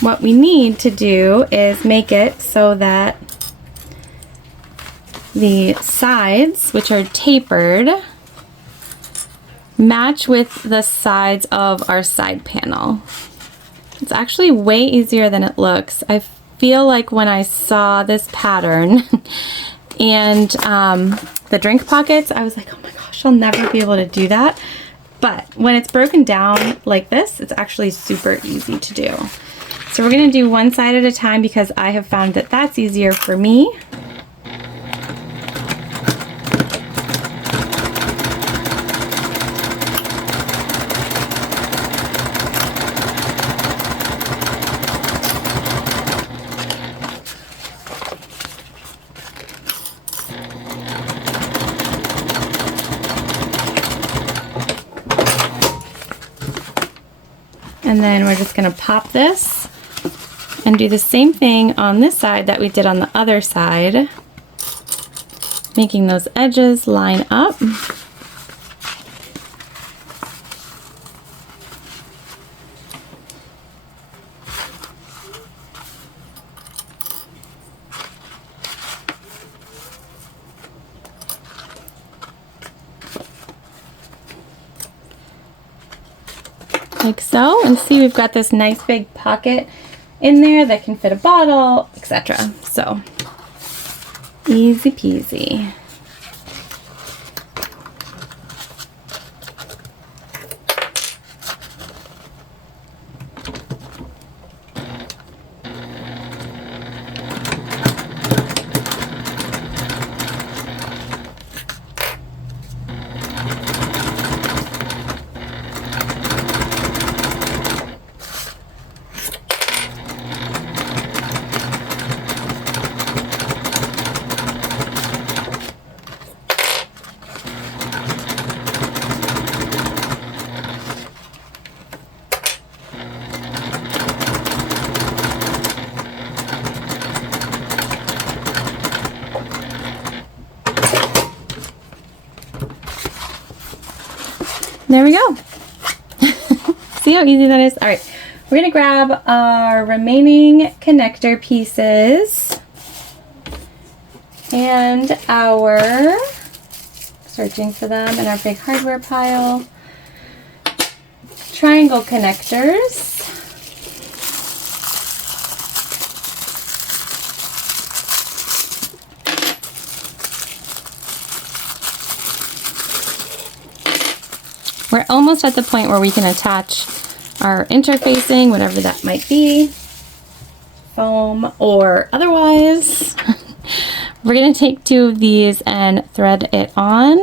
what we need to do is make it so that the sides, which are tapered, match with the sides of our side panel. It's actually way easier than it looks. I feel like when I saw this pattern and the drink pockets, I was like, oh my gosh, I'll never be able to do that. But when it's broken down like this, it's actually super easy to do. So we're gonna do one side at a time because I have found that that's easier for me. And then we're just gonna pop this and do the same thing on this side that we did on the other side, making those edges line up. Like so, and see, we've got this nice big pocket in there that can fit a bottle, etc. So easy peasy. There we go. See how easy that is? All right, we're gonna grab our remaining connector pieces and our, searching for them in our big hardware pile, triangle connectors. We're almost at the point where we can attach our interfacing, whatever that might be, foam or otherwise. We're going to take two of these and thread it on.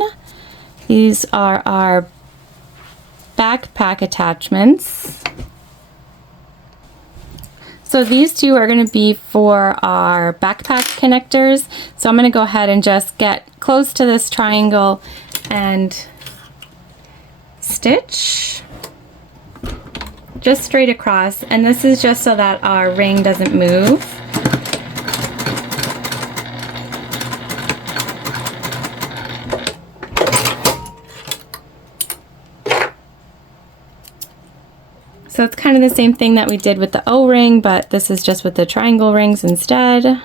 These are our backpack attachments. So these two are going to be for our backpack connectors. So I'm going to go ahead and just get close to this triangle and stitch just straight across, and this is just so that our ring doesn't move. So it's kind of the same thing that we did with the O-ring, but this is just with the triangle rings instead.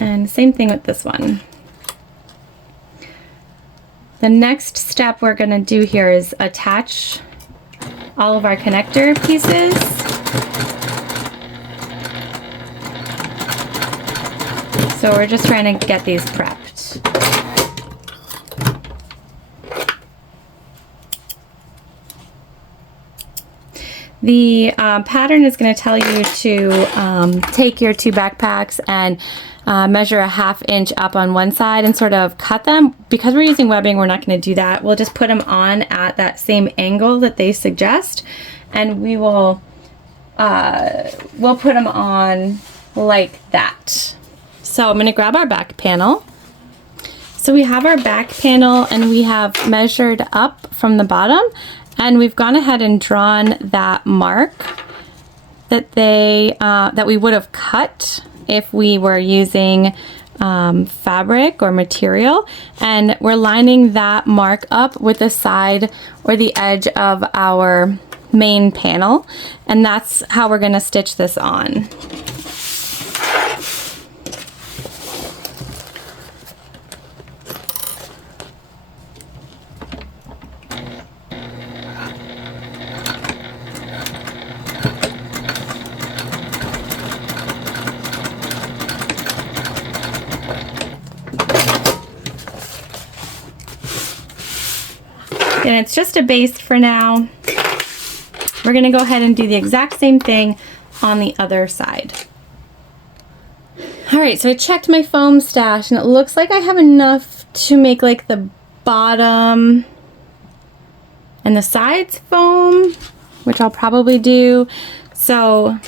And same thing with this one. The next step we're going to do here is attach all of our connector pieces. So we're just trying to get these prepped. The pattern is going to tell you to take your two backpacks and measure a 1/2 inch up on one side and sort of cut them. Because we're using webbing, we're not going to do that. We'll just put them on at that same angle that they suggest, and we will we'll put them on like that. So I'm going to grab our back panel. So we have our back panel and we have measured up from the bottom, and we've gone ahead and drawn that mark that that we would have cut if we were using fabric or material, and we're lining that mark up with the side or the edge of our main panel, and that's how we're going to stitch this on. And it's just a base for now. We're going to go ahead and do the exact same thing on the other side. All right, so I checked my foam stash and it looks like I have enough to make like the bottom and the sides foam, which I'll probably do. So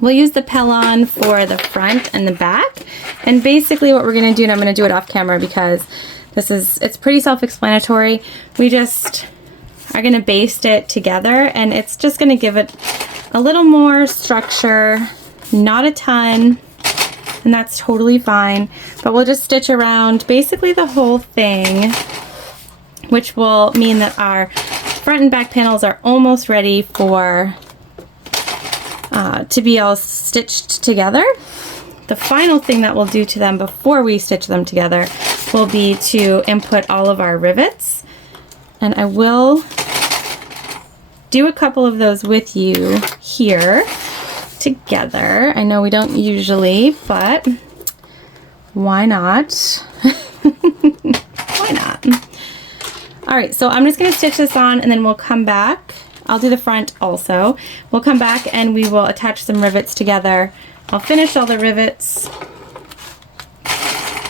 we'll use the Pellon for the front and the back. And basically what we're going to do, and I'm going to do it off camera because it's pretty self-explanatory. We just are going to baste it together, and it's just going to give it a little more structure, not a ton, and that's totally fine. But we'll just stitch around basically the whole thing, which will mean that our front and back panels are almost ready for to be all stitched together. The final thing that we'll do to them before we stitch them together will be to input all of our rivets, and I will do a couple of those with you here together. I know we don't usually, but why not? Why not? All right, so I'm just going to stitch this on, and then we'll come back. I'll do the front also. We'll come back and we will attach some rivets together. I'll finish all the rivets,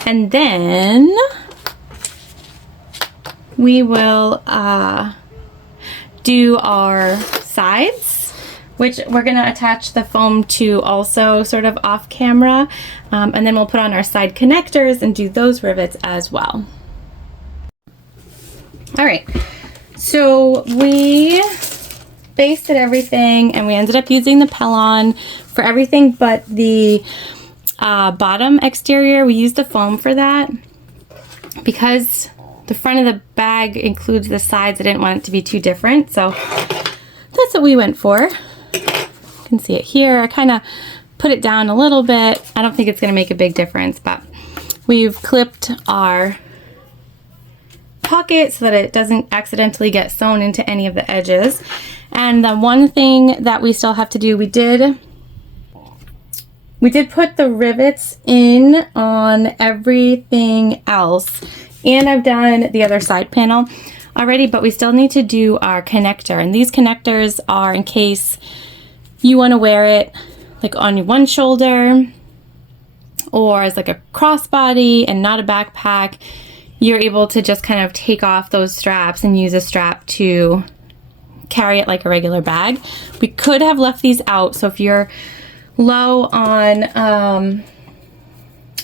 and then we will do our sides, which we're going to attach the foam to also sort of off camera, and then we'll put on our side connectors and do those rivets as well. All right, so we basted everything and we ended up using the Pellon for everything but the bottom exterior. We used the foam for that because the front of the bag includes the sides. I didn't want it to be too different, so that's what we went for. You can see it here. I kind of put it down a little bit. I don't think it's going to make a big difference, but we've clipped our pocket so that it doesn't accidentally get sewn into any of the edges. And the one thing that we still have to do, we did put the rivets in on everything else, and I've done the other side panel already, but we still need to do our connector, and these connectors are in case you want to wear it like on one shoulder or as like a crossbody and not a backpack. You're able to just kind of take off those straps and use a strap to carry it like a regular bag. We could have left these out, so if you're low on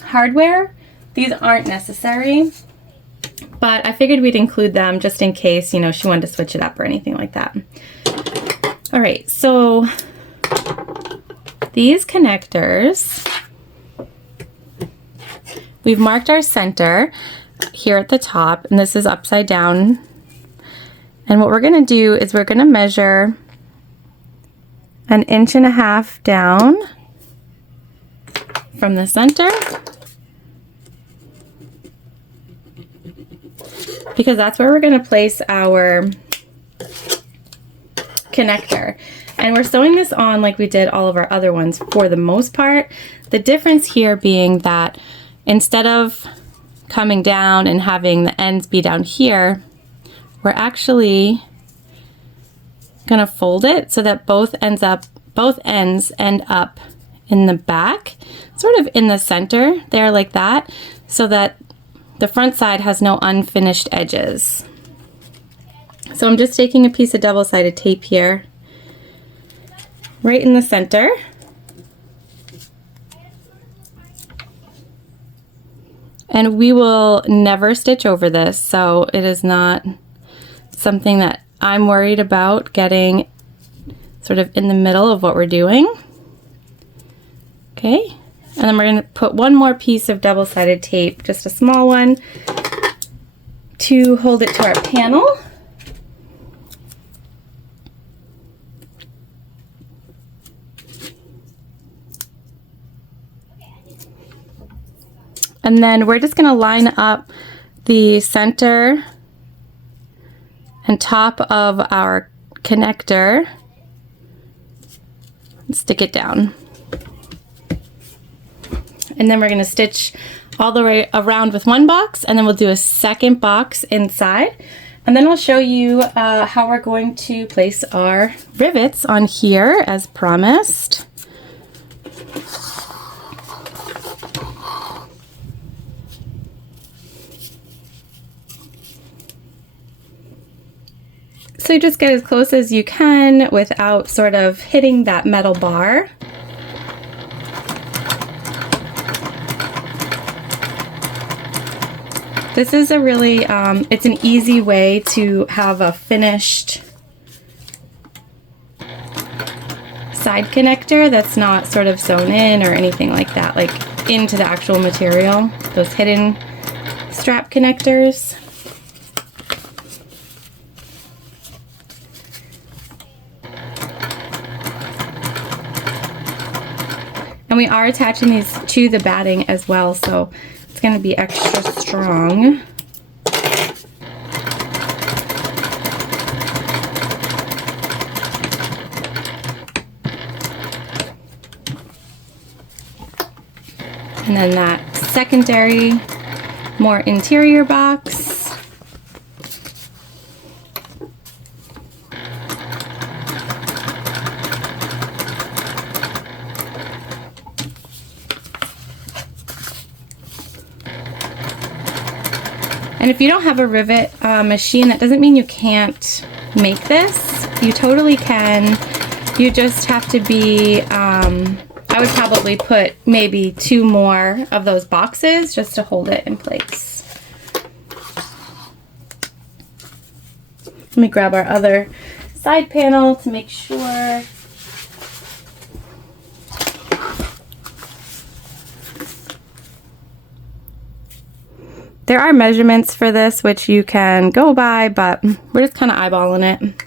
hardware, these aren't necessary, but I figured we'd include them just in case, you know, she wanted to switch it up or anything like that. All right, so these connectors, we've marked our center here at the top, and this is upside down. And what we're going to do is we're going to measure 1.5 inches down from the center, because that's where we're going to place our connector. And we're sewing this on like we did all of our other ones for the most part. The difference here being that instead of coming down and having the ends be down here, we're actually gonna fold it so that both ends end up in the back, sort of in the center there like that, so that the front side has no unfinished edges. So I'm just taking a piece of double-sided tape here, right in the center. And we will never stitch over this, so it is not something that I'm worried about getting sort of in the middle of what we're doing. Okay, and then we're going to put one more piece of double-sided tape, just a small one, to hold it to our panel. And then we're just going to line up the center and top of our connector and stick it down. And then we're going to stitch all the way around with one box, and then we'll do a second box inside. And then I'll show you how we're going to place our rivets on here as promised. So you just get as close as you can without sort of hitting that metal bar. This is a really, it's an easy way to have a finished side connector that's not sort of sewn in or anything like that, like into the actual material, those hidden strap connectors. And we are attaching these to the batting as well, so it's going to be extra strong. And then that secondary, more interior box. And if you don't have a rivet machine, that doesn't mean you can't make this. You totally can. You just have to be, I would probably put maybe 2 more of those boxes just to hold it in place. Let me grab our other side panel to make sure. There are measurements for this which you can go by, but we're just kind of eyeballing it.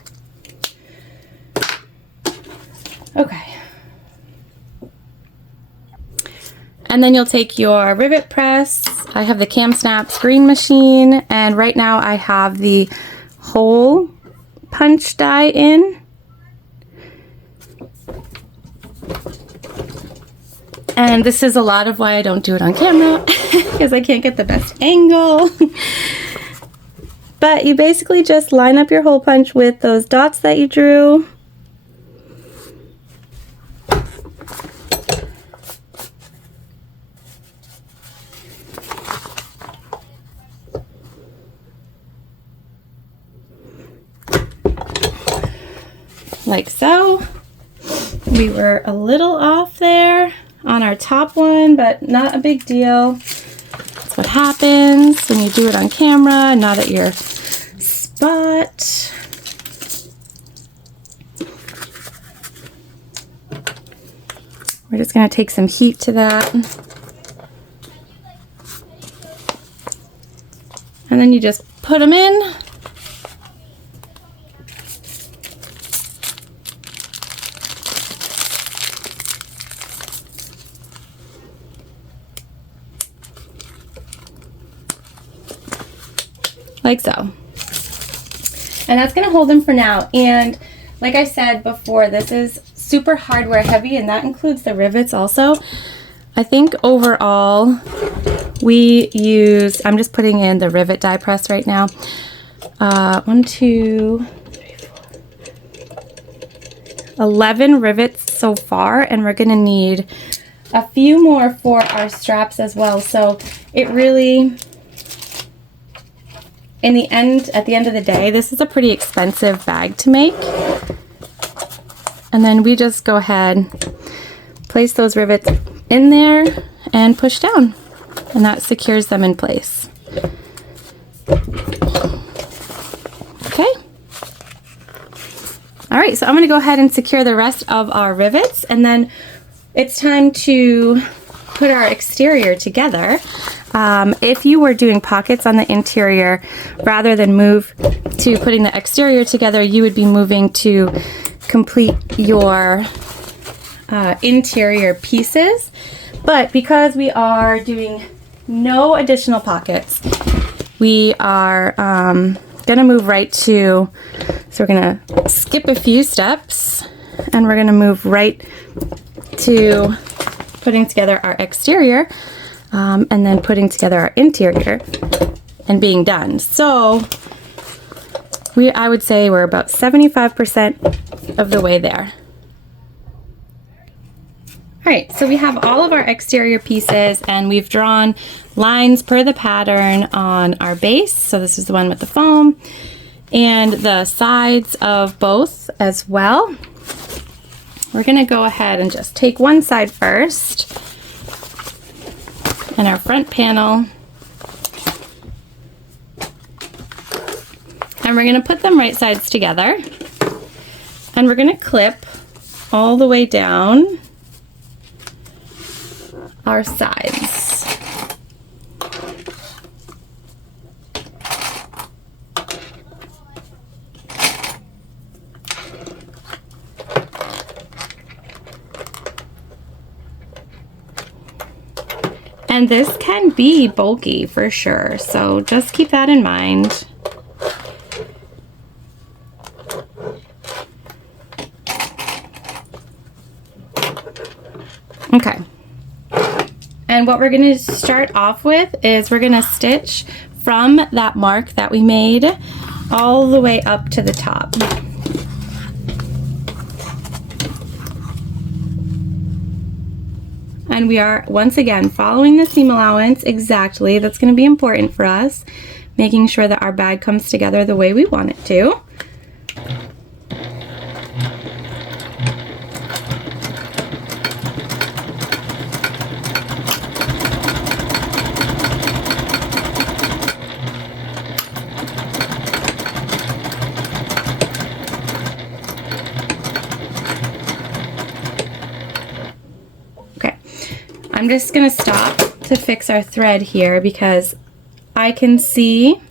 Okay. And then you'll take your rivet press. I have the Cam Snap screen machine, and right now I have the hole punch die in. And this is a lot of why I don't do it on camera, because I can't get the best angle. But you basically just line up your hole punch with those dots that you drew. Like so. We were a little off there on our top one, but not a big deal. That's what happens when you do it on camera, not at your spot. We're just going to take some heat to that. And then you just put them in. Like so. And that's going to hold them for now. And like I said before, this is super hardware heavy, and that includes the rivets also. I think overall we use, I'm just putting in the rivet die press right now. 1, 2, 3, 4, 11 rivets so far, and we're gonna need a few more for our straps as well. So it really, at the end of the day, this is a pretty expensive bag to make. And then we just go ahead, place those rivets in there and push down, and that secures them in place. Okay. All right, so I'm gonna go ahead and secure the rest of our rivets, and then it's time to put our exterior together. If you were doing pockets on the interior, rather than move to putting the exterior together, you would be moving to complete your interior pieces. But because we are doing no additional pockets, we are gonna move right to, so we're gonna skip a few steps and we're gonna move right to putting together our exterior and then putting together our interior and being done. So I would say we're about 75% of the way there. All right, so we have all of our exterior pieces and we've drawn lines per the pattern on our base. So this is the one with the foam, and the sides of both as well. We're gonna go ahead and just take one side first, and our front panel, and we're gonna put them right sides together, and we're gonna clip all the way down our sides. And this can be bulky for sure, so just keep that in mind. Okay. And what we're going to start off with is we're going to stitch from that mark that we made all the way up to the top. And we are once again following the seam allowance exactly. That's going to be important for us, making sure that our bag comes together the way we want it to. I'm just going to stop to fix our thread here because I can see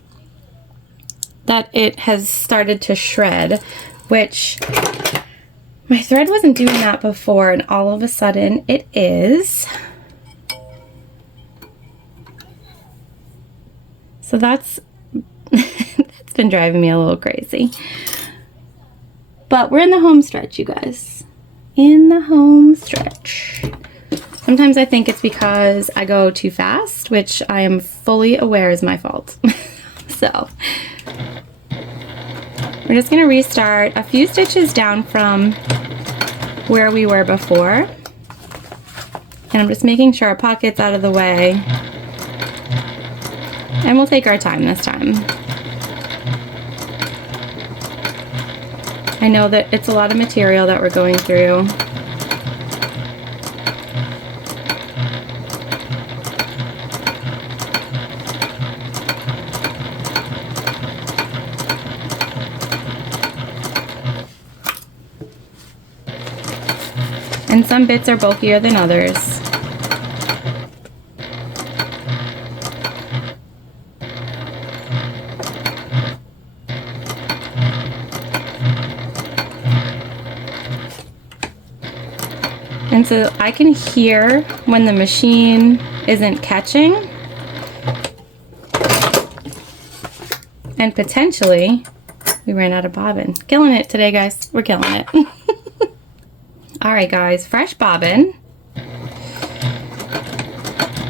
that it has started to shred, which my thread wasn't doing that before, and all of a sudden it is. So that's been driving me a little crazy. But we're in the home stretch, you guys. In the home stretch. Sometimes I think it's because I go too fast, which I am fully aware is my fault. So we're just going to restart a few stitches down from where we were before. And I'm just making sure our pocket's out of the way. And we'll take our time this time. I know that it's a lot of material that we're going through. And some bits are bulkier than others. And so I can hear when the machine isn't catching, and potentially we ran out of bobbin. Killing it today, guys. We're killing it. All right, guys, fresh bobbin.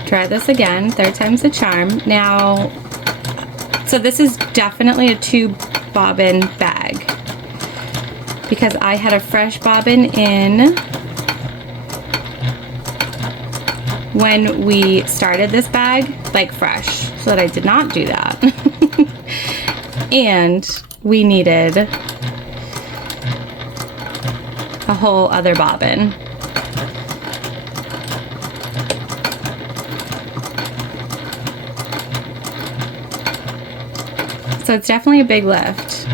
Try this again, third time's the charm. Now, so this is definitely a 2 bobbin bag. because I had a fresh bobbin in when we started this bag, like fresh, so that I did not do that. And we needed a whole other bobbin. So it's definitely a big lift.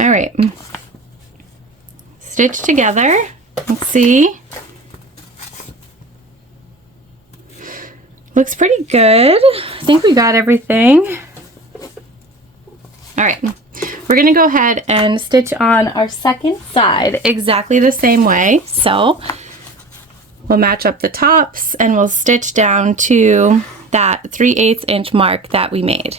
All right, stitch together. Let's see. Looks pretty good. I think we got everything. All right, we're gonna go ahead and stitch on our second side exactly the same way. So we'll match up the tops and we'll stitch down to that 3/8 inch mark that we made.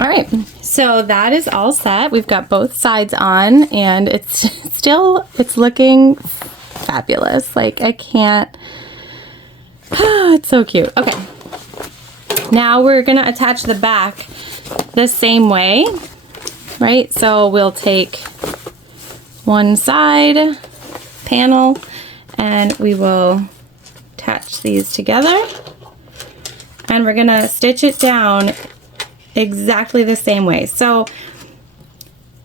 All right, so that is all set. We've got both sides on and it's looking fabulous. Like I can't, it's so cute. Okay, now we're gonna attach the back the same way, right? So we'll take one side panel and we will attach these together and we're gonna stitch it down exactly the same way. So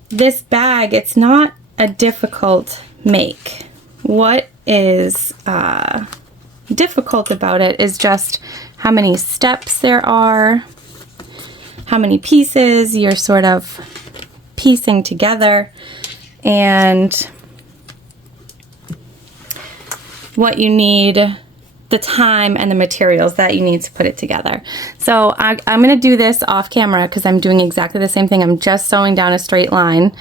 this bag, it's not a difficult make. What is difficult about it is just how many steps there are, how many pieces you're sort of piecing together, and what you need, the time and the materials that you need to put it together. So I'm gonna do this off camera because I'm doing exactly the same thing. I'm just sewing down a straight line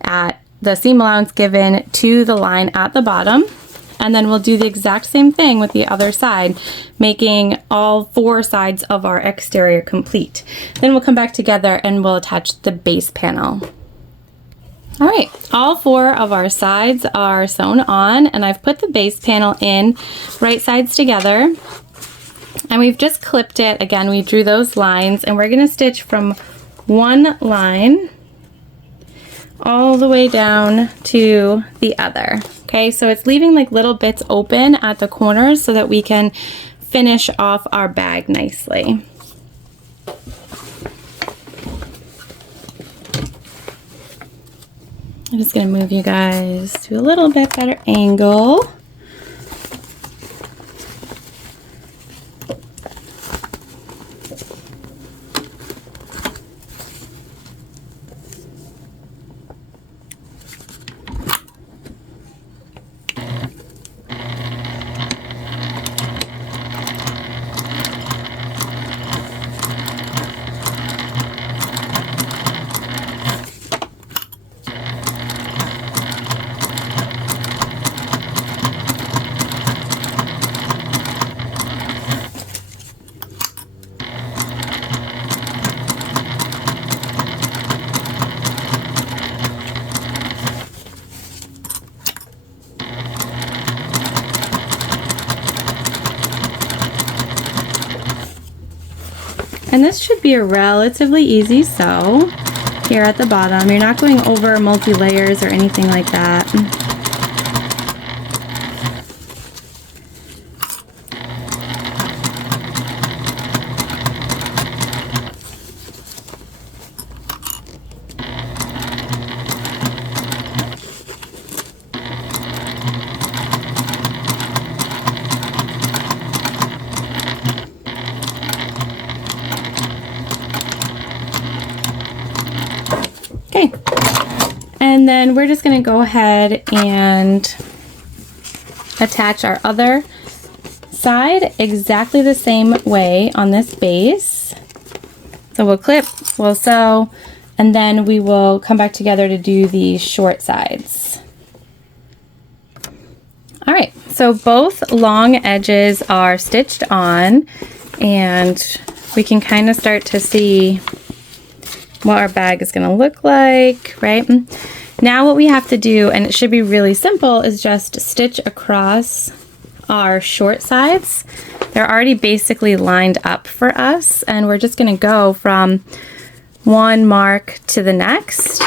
at the seam allowance given to the line at the bottom. And then we'll do the exact same thing with the other side, making all 4 sides of our exterior complete. Then we'll come back together and we'll attach the base panel. All right, all 4 of our sides are sewn on and I've put the base panel in right sides together and we've just clipped it. Again, we drew those lines and we're gonna stitch from one line all the way down to the other. Okay, so it's leaving like little bits open at the corners so that we can finish off our bag nicely. I'm just gonna move you guys to a little bit better angle. And this should be a relatively easy sew here at the bottom. You're not going over multi-layers or anything like that. Okay, and then we're just going to go ahead and attach our other side exactly the same way on this base. So we'll clip, we'll sew, and then we will come back together to do the short sides. All right, so both long edges are stitched on, and we can kind of start to see what our bag is going to look like, right? Now what we have to do, and it should be really simple, is just stitch across our short sides. They're already basically lined up for us, and we're just going to go from one mark to the next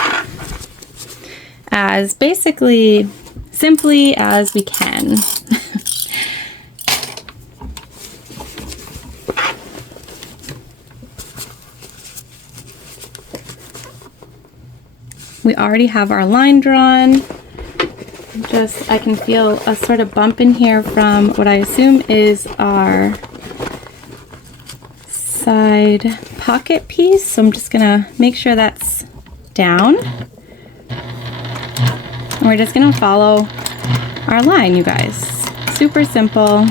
as basically simply as we can. We already have our line drawn. I can feel a sort of bump in here from what I assume is our side pocket piece. So I'm just gonna make sure that's down. And we're just gonna follow our line, you guys. Super simple.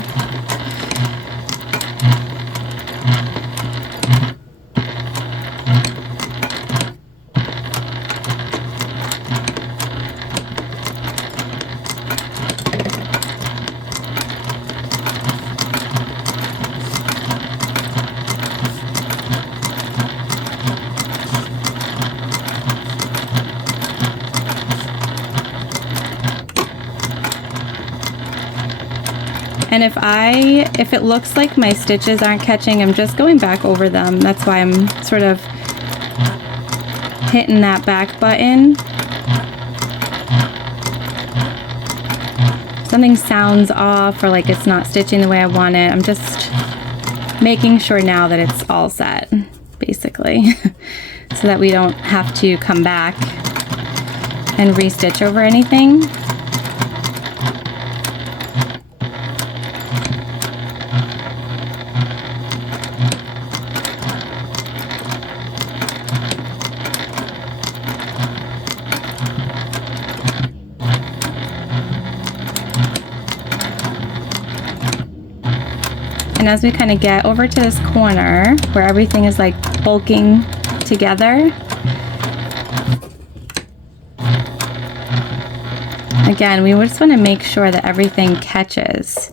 And if it looks like my stitches aren't catching, I'm just going back over them. That's why I'm sort of hitting that back button. Something sounds off, or like it's not stitching the way I want it. I'm just making sure now that it's all set, basically, so that we don't have to come back and restitch over anything. And as we kind of get over to this corner where everything is like bulking together, again, we just want to make sure that everything catches.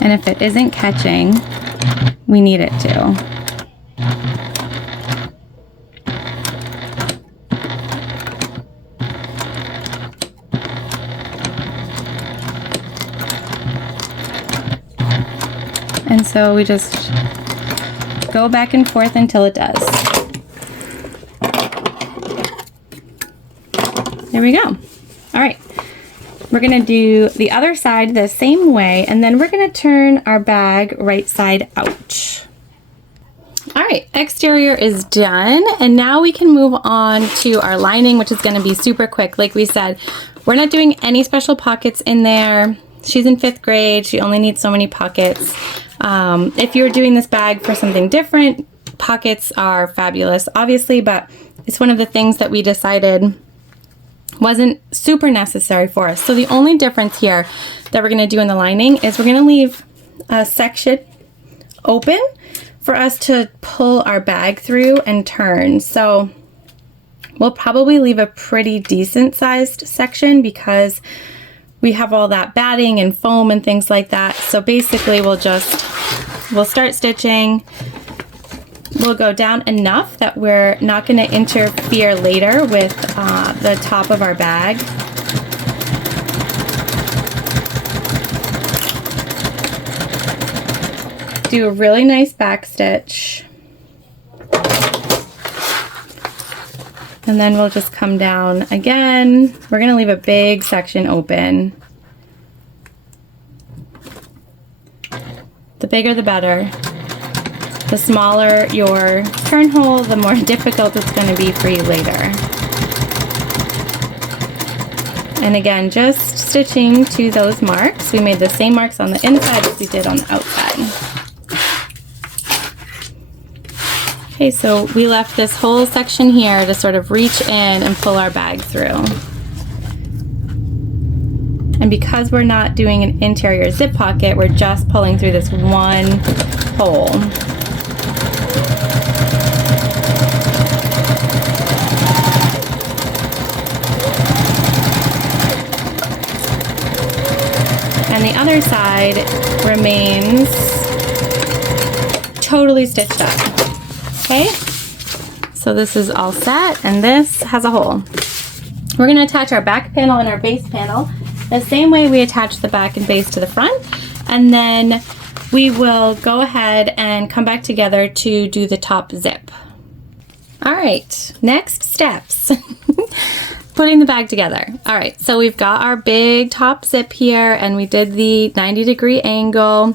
And if it isn't catching, we need it to. And so we just go back and forth until it does. There we go. All right. We're going to do the other side the same way, and then we're going to turn our bag right side out. All right, exterior is done, and now we can move on to our lining, which is going to be super quick. Like we said, we're not doing any special pockets in there. She's in 5th grade. She only needs so many pockets. If you're doing this bag for something different, pockets are fabulous, obviously, but it's one of the things that we decided wasn't super necessary for us. So the only difference here that we're going to do in the lining is we're going to leave a section open for us to pull our bag through and turn. So we'll probably leave a pretty decent sized section because we have all that batting and foam and things like that. So basically we'll start stitching. We'll go down enough that we're not going to interfere later with the top of our bag. Do a really nice back stitch. And then we'll just come down again. We're going to leave a big section open. The bigger the better. The smaller your turn hole, the more difficult it's going to be for you later. And again, just stitching to those marks. We made the same marks on the inside as we did on the outside. Okay, so we left this whole section here to sort of reach in and pull our bag through. And because we're not doing an interior zip pocket, we're just pulling through this one hole. And the other side remains totally stitched up. Okay, so this is all set, and this has a hole. We're going to attach our back panel and our base panel the same way we attach the back and base to the front, and then we will go ahead and come back together to do the top zip. All right, next steps. Putting the bag together. All right, so we've got our big top zip here, and we did the 90-degree angle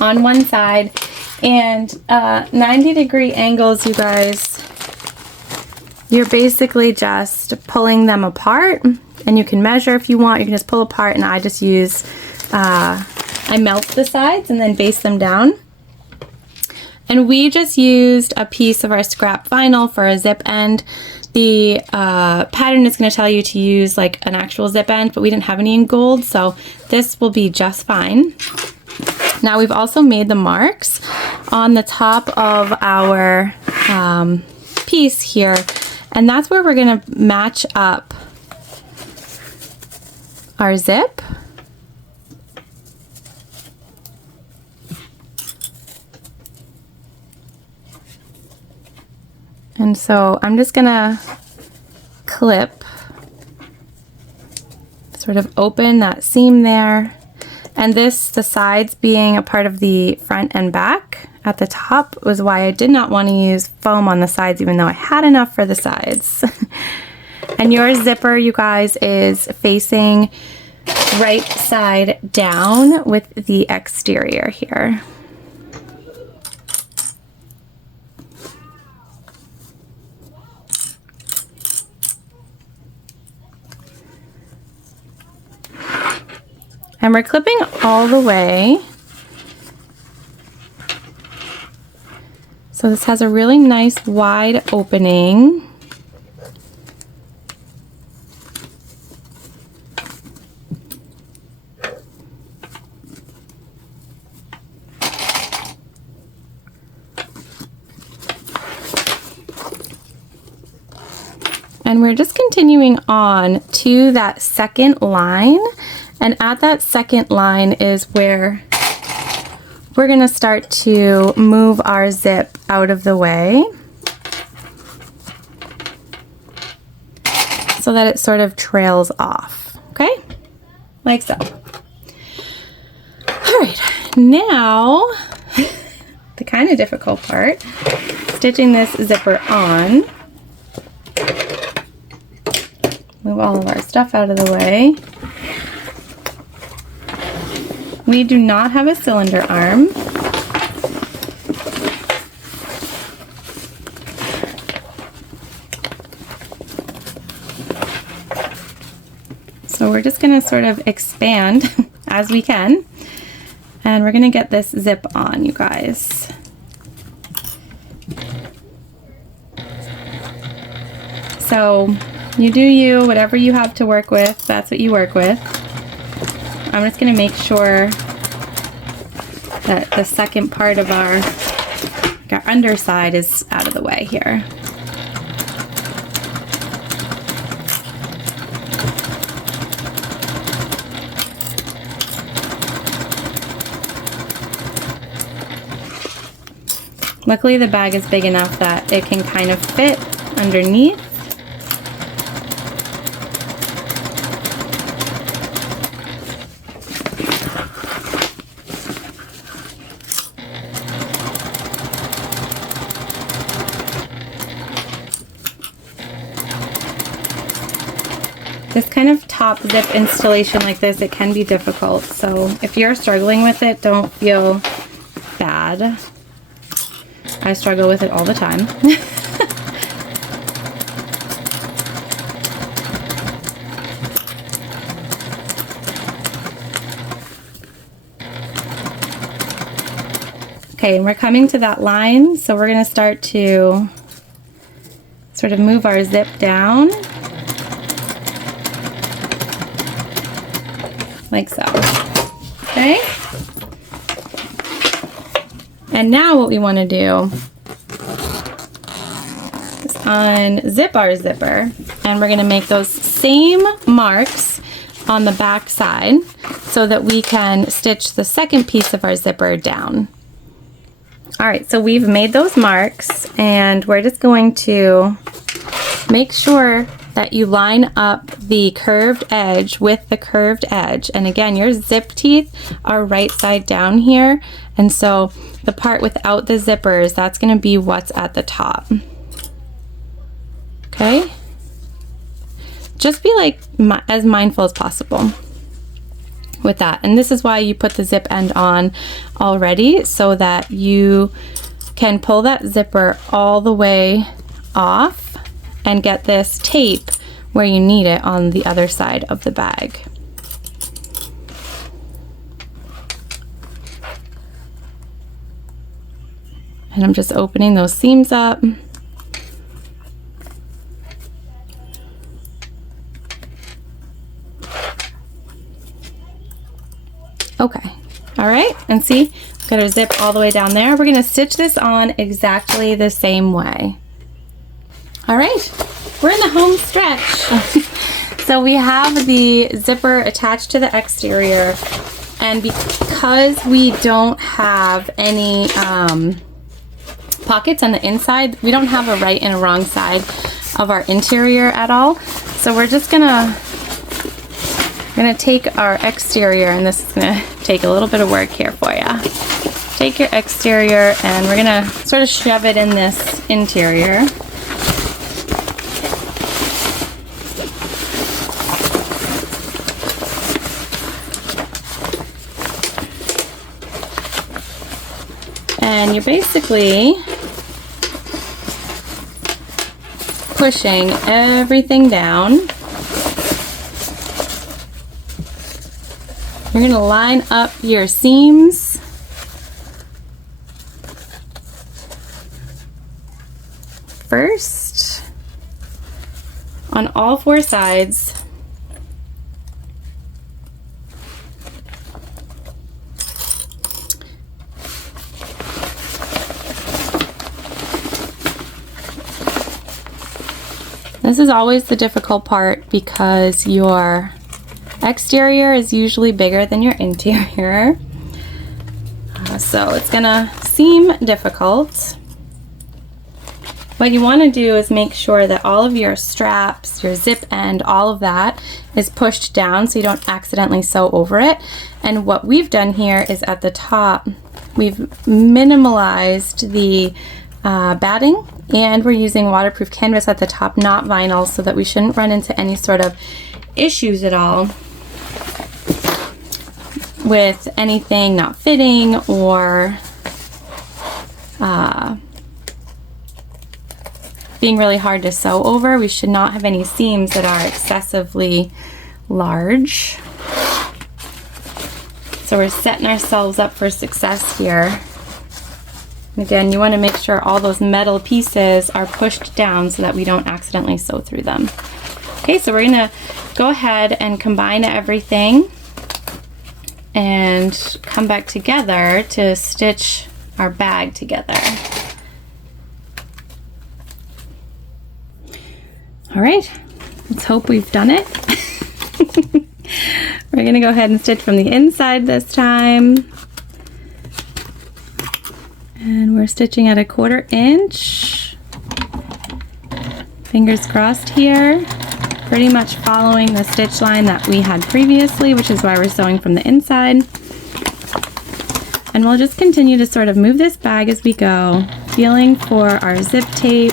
on one side, and 90-degree angles, you guys, you're basically just pulling them apart, and you can measure if you want. You can just pull apart, and I just use, I melt the sides and then base them down. And we just used a piece of our scrap vinyl for a zip end. The pattern is going to tell you to use like an actual zip end, but we didn't have any in gold, so this will be just fine. Now we've also made the marks on the top of our piece here, and that's where we're going to match up our zip. And so I'm just gonna clip, sort of open that seam there. And this, the sides being a part of the front and back at the top, was why I did not want to use foam on the sides, even though I had enough for the sides. And your zipper, you guys, is facing right side down with the exterior here. And we're clipping all the way. So this has a really nice wide opening. And we're just continuing on to that second line. And at that second line is where we're going to start to move our zip out of the way so that it sort of trails off, okay? Like so. All right, now the kind of difficult part, stitching this zipper on. Move all of our stuff out of the way. We do not have a cylinder arm. So we're just going to sort of expand as we can, and we're going to get this zip on, you guys. So you do you, whatever you have to work with, that's what you work with. I'm just going to make sure that the second part of our underside is out of the way here. Luckily the bag is big enough that it can kind of fit underneath. This kind of top zip installation like this, it can be difficult. So if you're struggling with it, don't feel bad. I struggle with it all the time. Okay, and we're coming to that line, so we're going to start to sort of move our zip down. like so. Okay? And now what we want to do is unzip our zipper, and we're going to make those same marks on the back side so that we can stitch the second piece of our zipper down. All right, so we've made those marks, and we're just going to make sure that you line up the curved edge with the curved edge. And again, your zip teeth are right side down here, and so the part without the zippers, that's going to be what's at the top. Okay? Just be like as mindful as possible with that. And this is why you put the zip end on already, so that you can pull that zipper all the way off and get this tape where you need it on the other side of the bag. And I'm just opening those seams up. Okay, all right, and see, got our zip all the way down there. We're gonna stitch this on exactly the same way. All right, we're in the home stretch. So we have the zipper attached to the exterior, and because we don't have any pockets on the inside, we don't have a right and a wrong side of our interior at all. So we're just gonna take our exterior, and this is gonna take a little bit of work here for you. Take your exterior, and we're gonna sort of shove it in this interior. And you're basically pushing everything down. You're going to line up your seams. First, on all four sides. This is always the difficult part because your exterior is usually bigger than your interior. So it's gonna seem difficult. What you want to do is make sure that all of your straps, your zip end, all of that is pushed down so you don't accidentally sew over it. And what we've done here is at the top, we've minimalized the batting, and we're using waterproof canvas at the top, not vinyl, so that we shouldn't run into any sort of issues at all with anything not fitting or being really hard to sew over. We should not have any seams that are excessively large. So we're setting ourselves up for success here. Again, you want to make sure all those metal pieces are pushed down so that we don't accidentally sew through them. Okay, so we're going to go ahead and combine everything and come back together to stitch our bag together. All right, let's hope we've done it. We're going to go ahead and stitch from the inside this time. And we're stitching at 1/4 inch. Fingers crossed here. Pretty much following the stitch line that we had previously, which is why we're sewing from the inside. And we'll just continue to sort of move this bag as we go, feeling for our zip tape.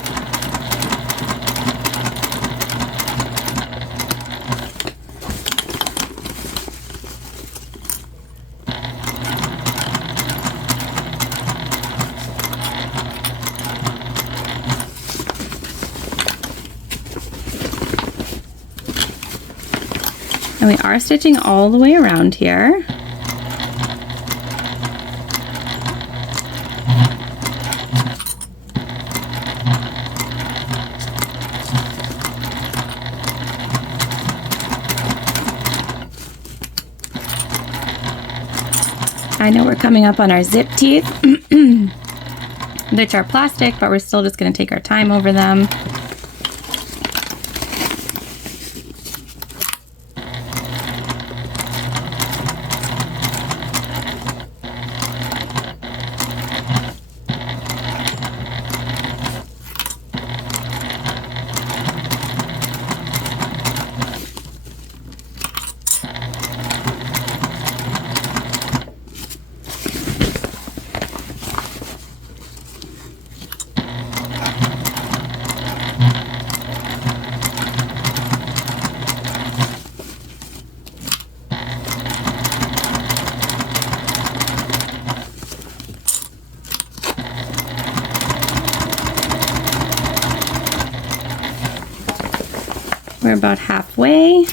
And we are stitching all the way around here. I know we're coming up on our zip teeth, which are plastic, but we're still just going to take our time over them. We're about halfway.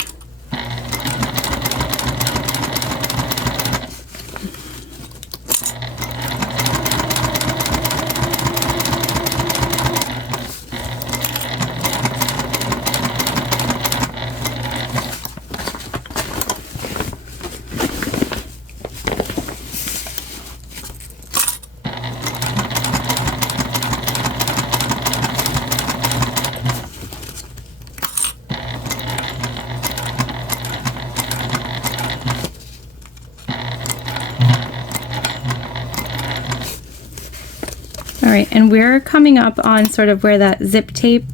All right, and we're coming up on sort of where that zip tape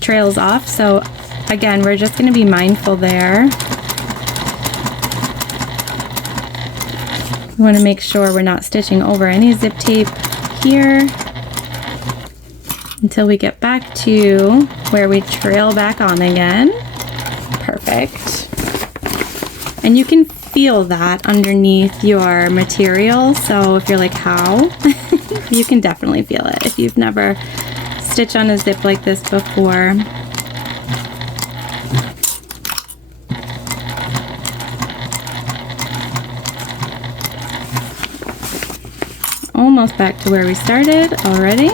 trails off. So again, we're just going to be mindful there. We want to make sure we're not stitching over any zip tape here until we get back to where we trail back on again. Perfect. And you can feel that underneath your material. So if you're like, how? You can definitely feel it if you've never stitched on a zip like this before. Almost back to where we started already.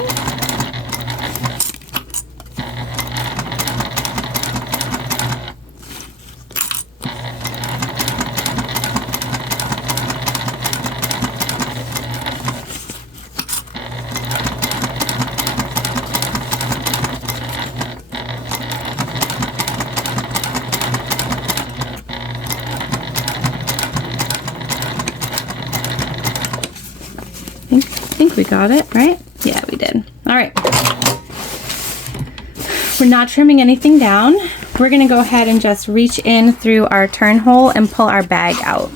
I think we got it, right? Yeah, we did. All right. We're not trimming anything down. We're gonna go ahead and just reach in through our turn hole and pull our bag out.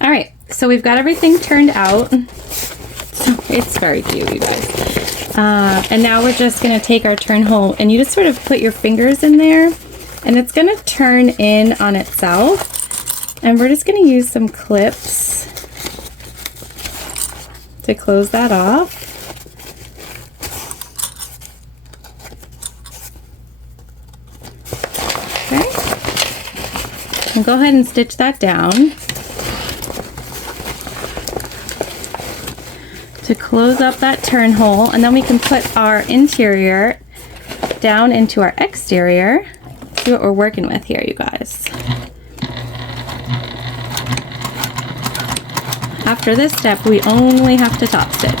All right, so we've got everything turned out. So it's very cute, you guys. And now we're just gonna take our turn hole and you just sort of put your fingers in there and it's gonna turn in on itself. And we're just gonna use some clips to close that off. Okay. And go ahead and stitch that down to close up that turn hole, and then we can put our interior down into our exterior. See what we're working with here, you guys. After this step, we only have to top stitch.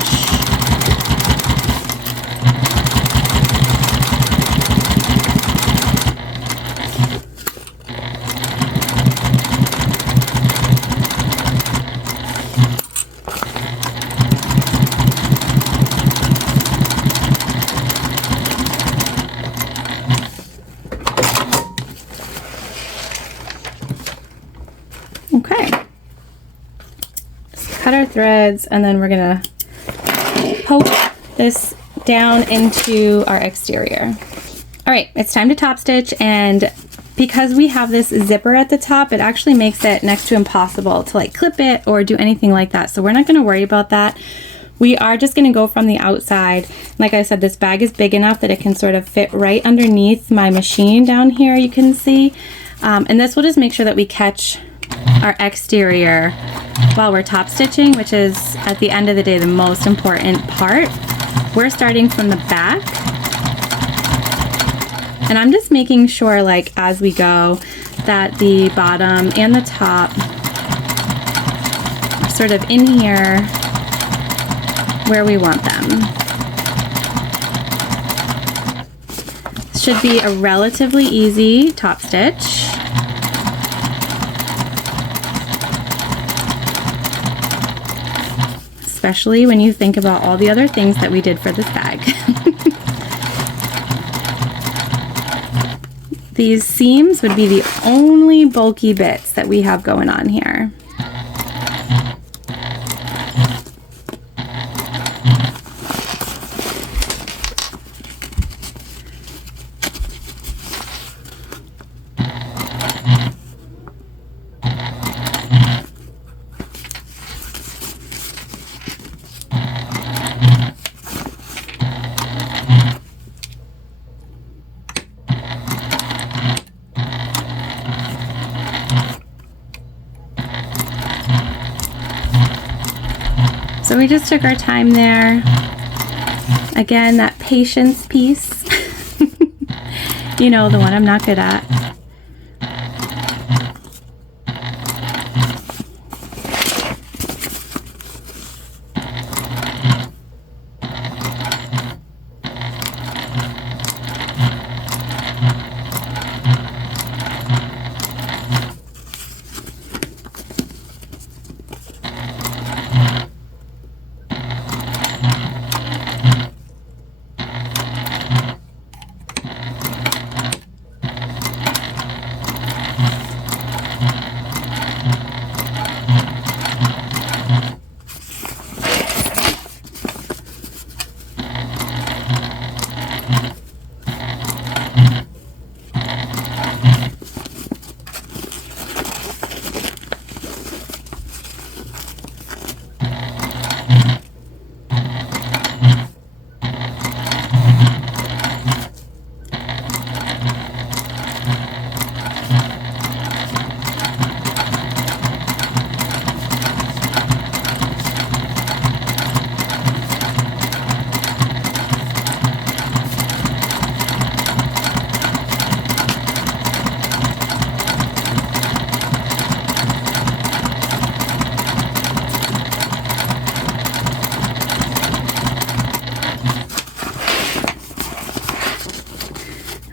Okay. Cut our threads, and then we're gonna poke this down into our exterior. All right, it's time to top stitch, and because we have this zipper at the top, it actually makes it next to impossible to like clip it or do anything like that. So we're not gonna worry about that. We are just gonna go from the outside. Like I said, this bag is big enough that it can sort of fit right underneath my machine down here, you can see. And this will just make sure that we catch our exterior while we're top stitching, which is at the end of the day the most important part. We're starting from the back, and I'm just making sure, like, as we go, that the bottom and the top are sort of in here where we want them. Should be a relatively easy top stitch. Especially when you think about all the other things that we did for this bag. These seams would be the only bulky bits that we have going on here. So we just took our time there. Again, that patience piece. You know, the one I'm not good at.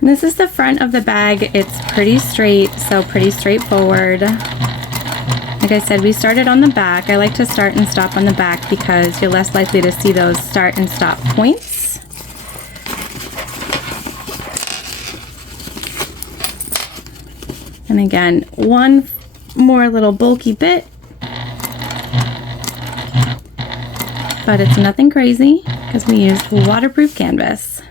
This is the front of the bag. It's pretty straight, so pretty straightforward. Like I said, we started on the back. I like to start and stop on the back because you're less likely to see those start and stop points. And again, one more little bulky bit, but it's nothing crazy because we used waterproof canvas.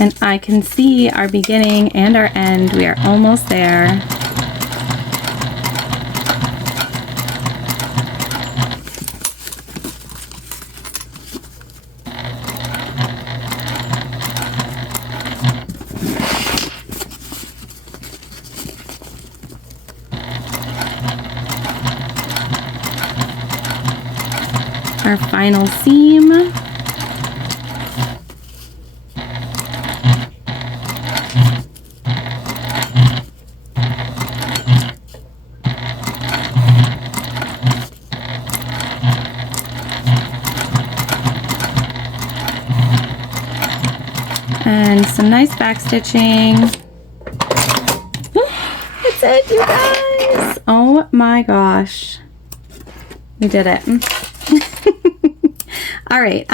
And I can see our beginning and our end. We are almost there. Our final seam. And some nice back stitching. That's it, you guys. Oh my gosh. We did it. All right,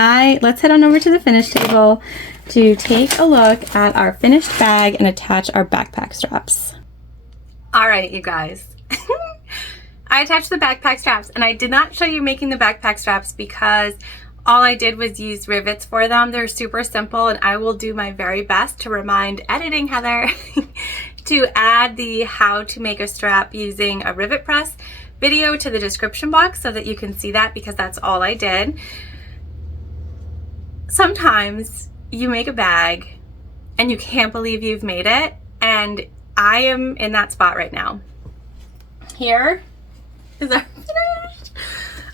let's head on over to the finish table to take a look at our finished bag and attach our backpack straps. All right, you guys. I attached the backpack straps, and I did not show you making the backpack straps because all I did was use rivets for them. They're super simple, and I will do my very best to remind editing Heather to add the how to make a strap using a rivet press video to the description box so that you can see that, because that's all I did. Sometimes you make a bag and you can't believe you've made it, and I am in that spot right now. Here is our finished.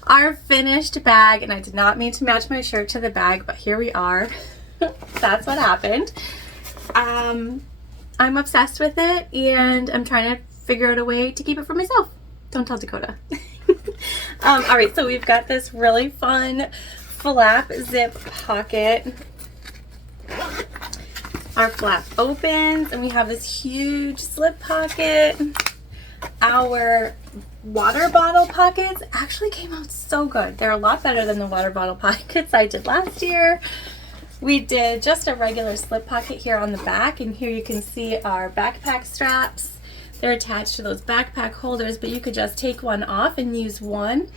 our finished bag, and I did not mean to match my shirt to the bag, but here we are. That's what happened. I'm obsessed with it, and I'm trying to figure out a way to keep it for myself. Don't tell Dakota. All right, so we've got this really fun flap zip pocket. Our flap opens, and we have this huge slip pocket. Our water bottle pockets actually came out so good. They're a lot better than the water bottle pockets I did last year. We did just a regular slip pocket here on the back, and here you can see our backpack straps. They're attached to those backpack holders, but you could just take one off and use one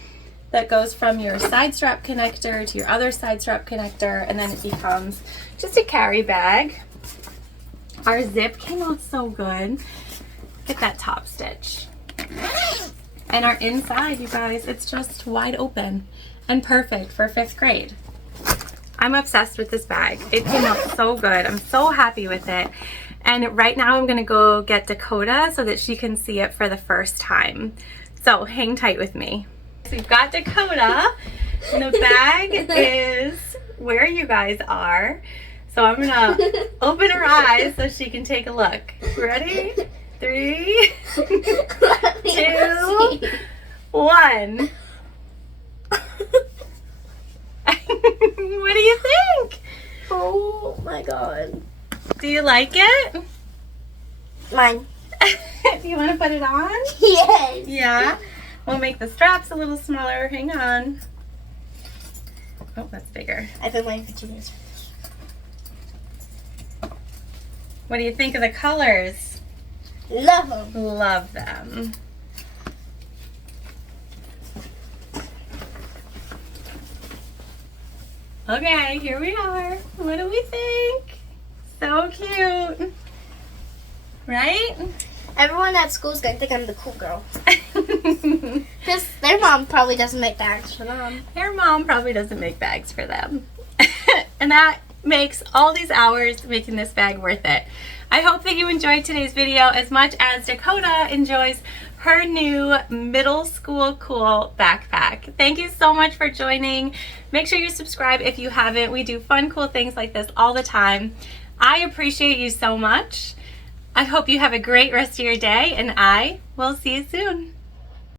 that goes from your side strap connector to your other side strap connector, and then it becomes just a carry bag. Our zip came out so good. Get that top stitch. And our inside, you guys, it's just wide open and perfect for 5th grade. I'm obsessed with this bag. It came out so good. I'm so happy with it. And right now I'm gonna go get Dakota so that she can see it for the first time. So hang tight with me. So we've got Dakota, and the bag is where you guys are. So I'm gonna open her eyes so she can take a look. Ready? 3, 2, 1. What do you think? Oh my god. Do you like it? Mine. You want to put it on? Yes. Yeah. We'll make the straps a little smaller. Hang on. Oh, that's bigger. I've been waiting for 2 minutes. What do you think of the colors? Love them. Love them. Okay, here we are. What do we think? So cute. Right? Everyone at school is going to think I'm the cool girl. Because their mom probably doesn't make bags for them. Their mom probably doesn't make bags for them. And that makes all these hours making this bag worth it. I hope that you enjoyed today's video as much as Dakota enjoys her new middle school cool backpack. Thank you so much for joining. Make sure you subscribe if you haven't. We do fun, cool things like this all the time. I appreciate you so much. I hope you have a great rest of your day, and I will see you soon.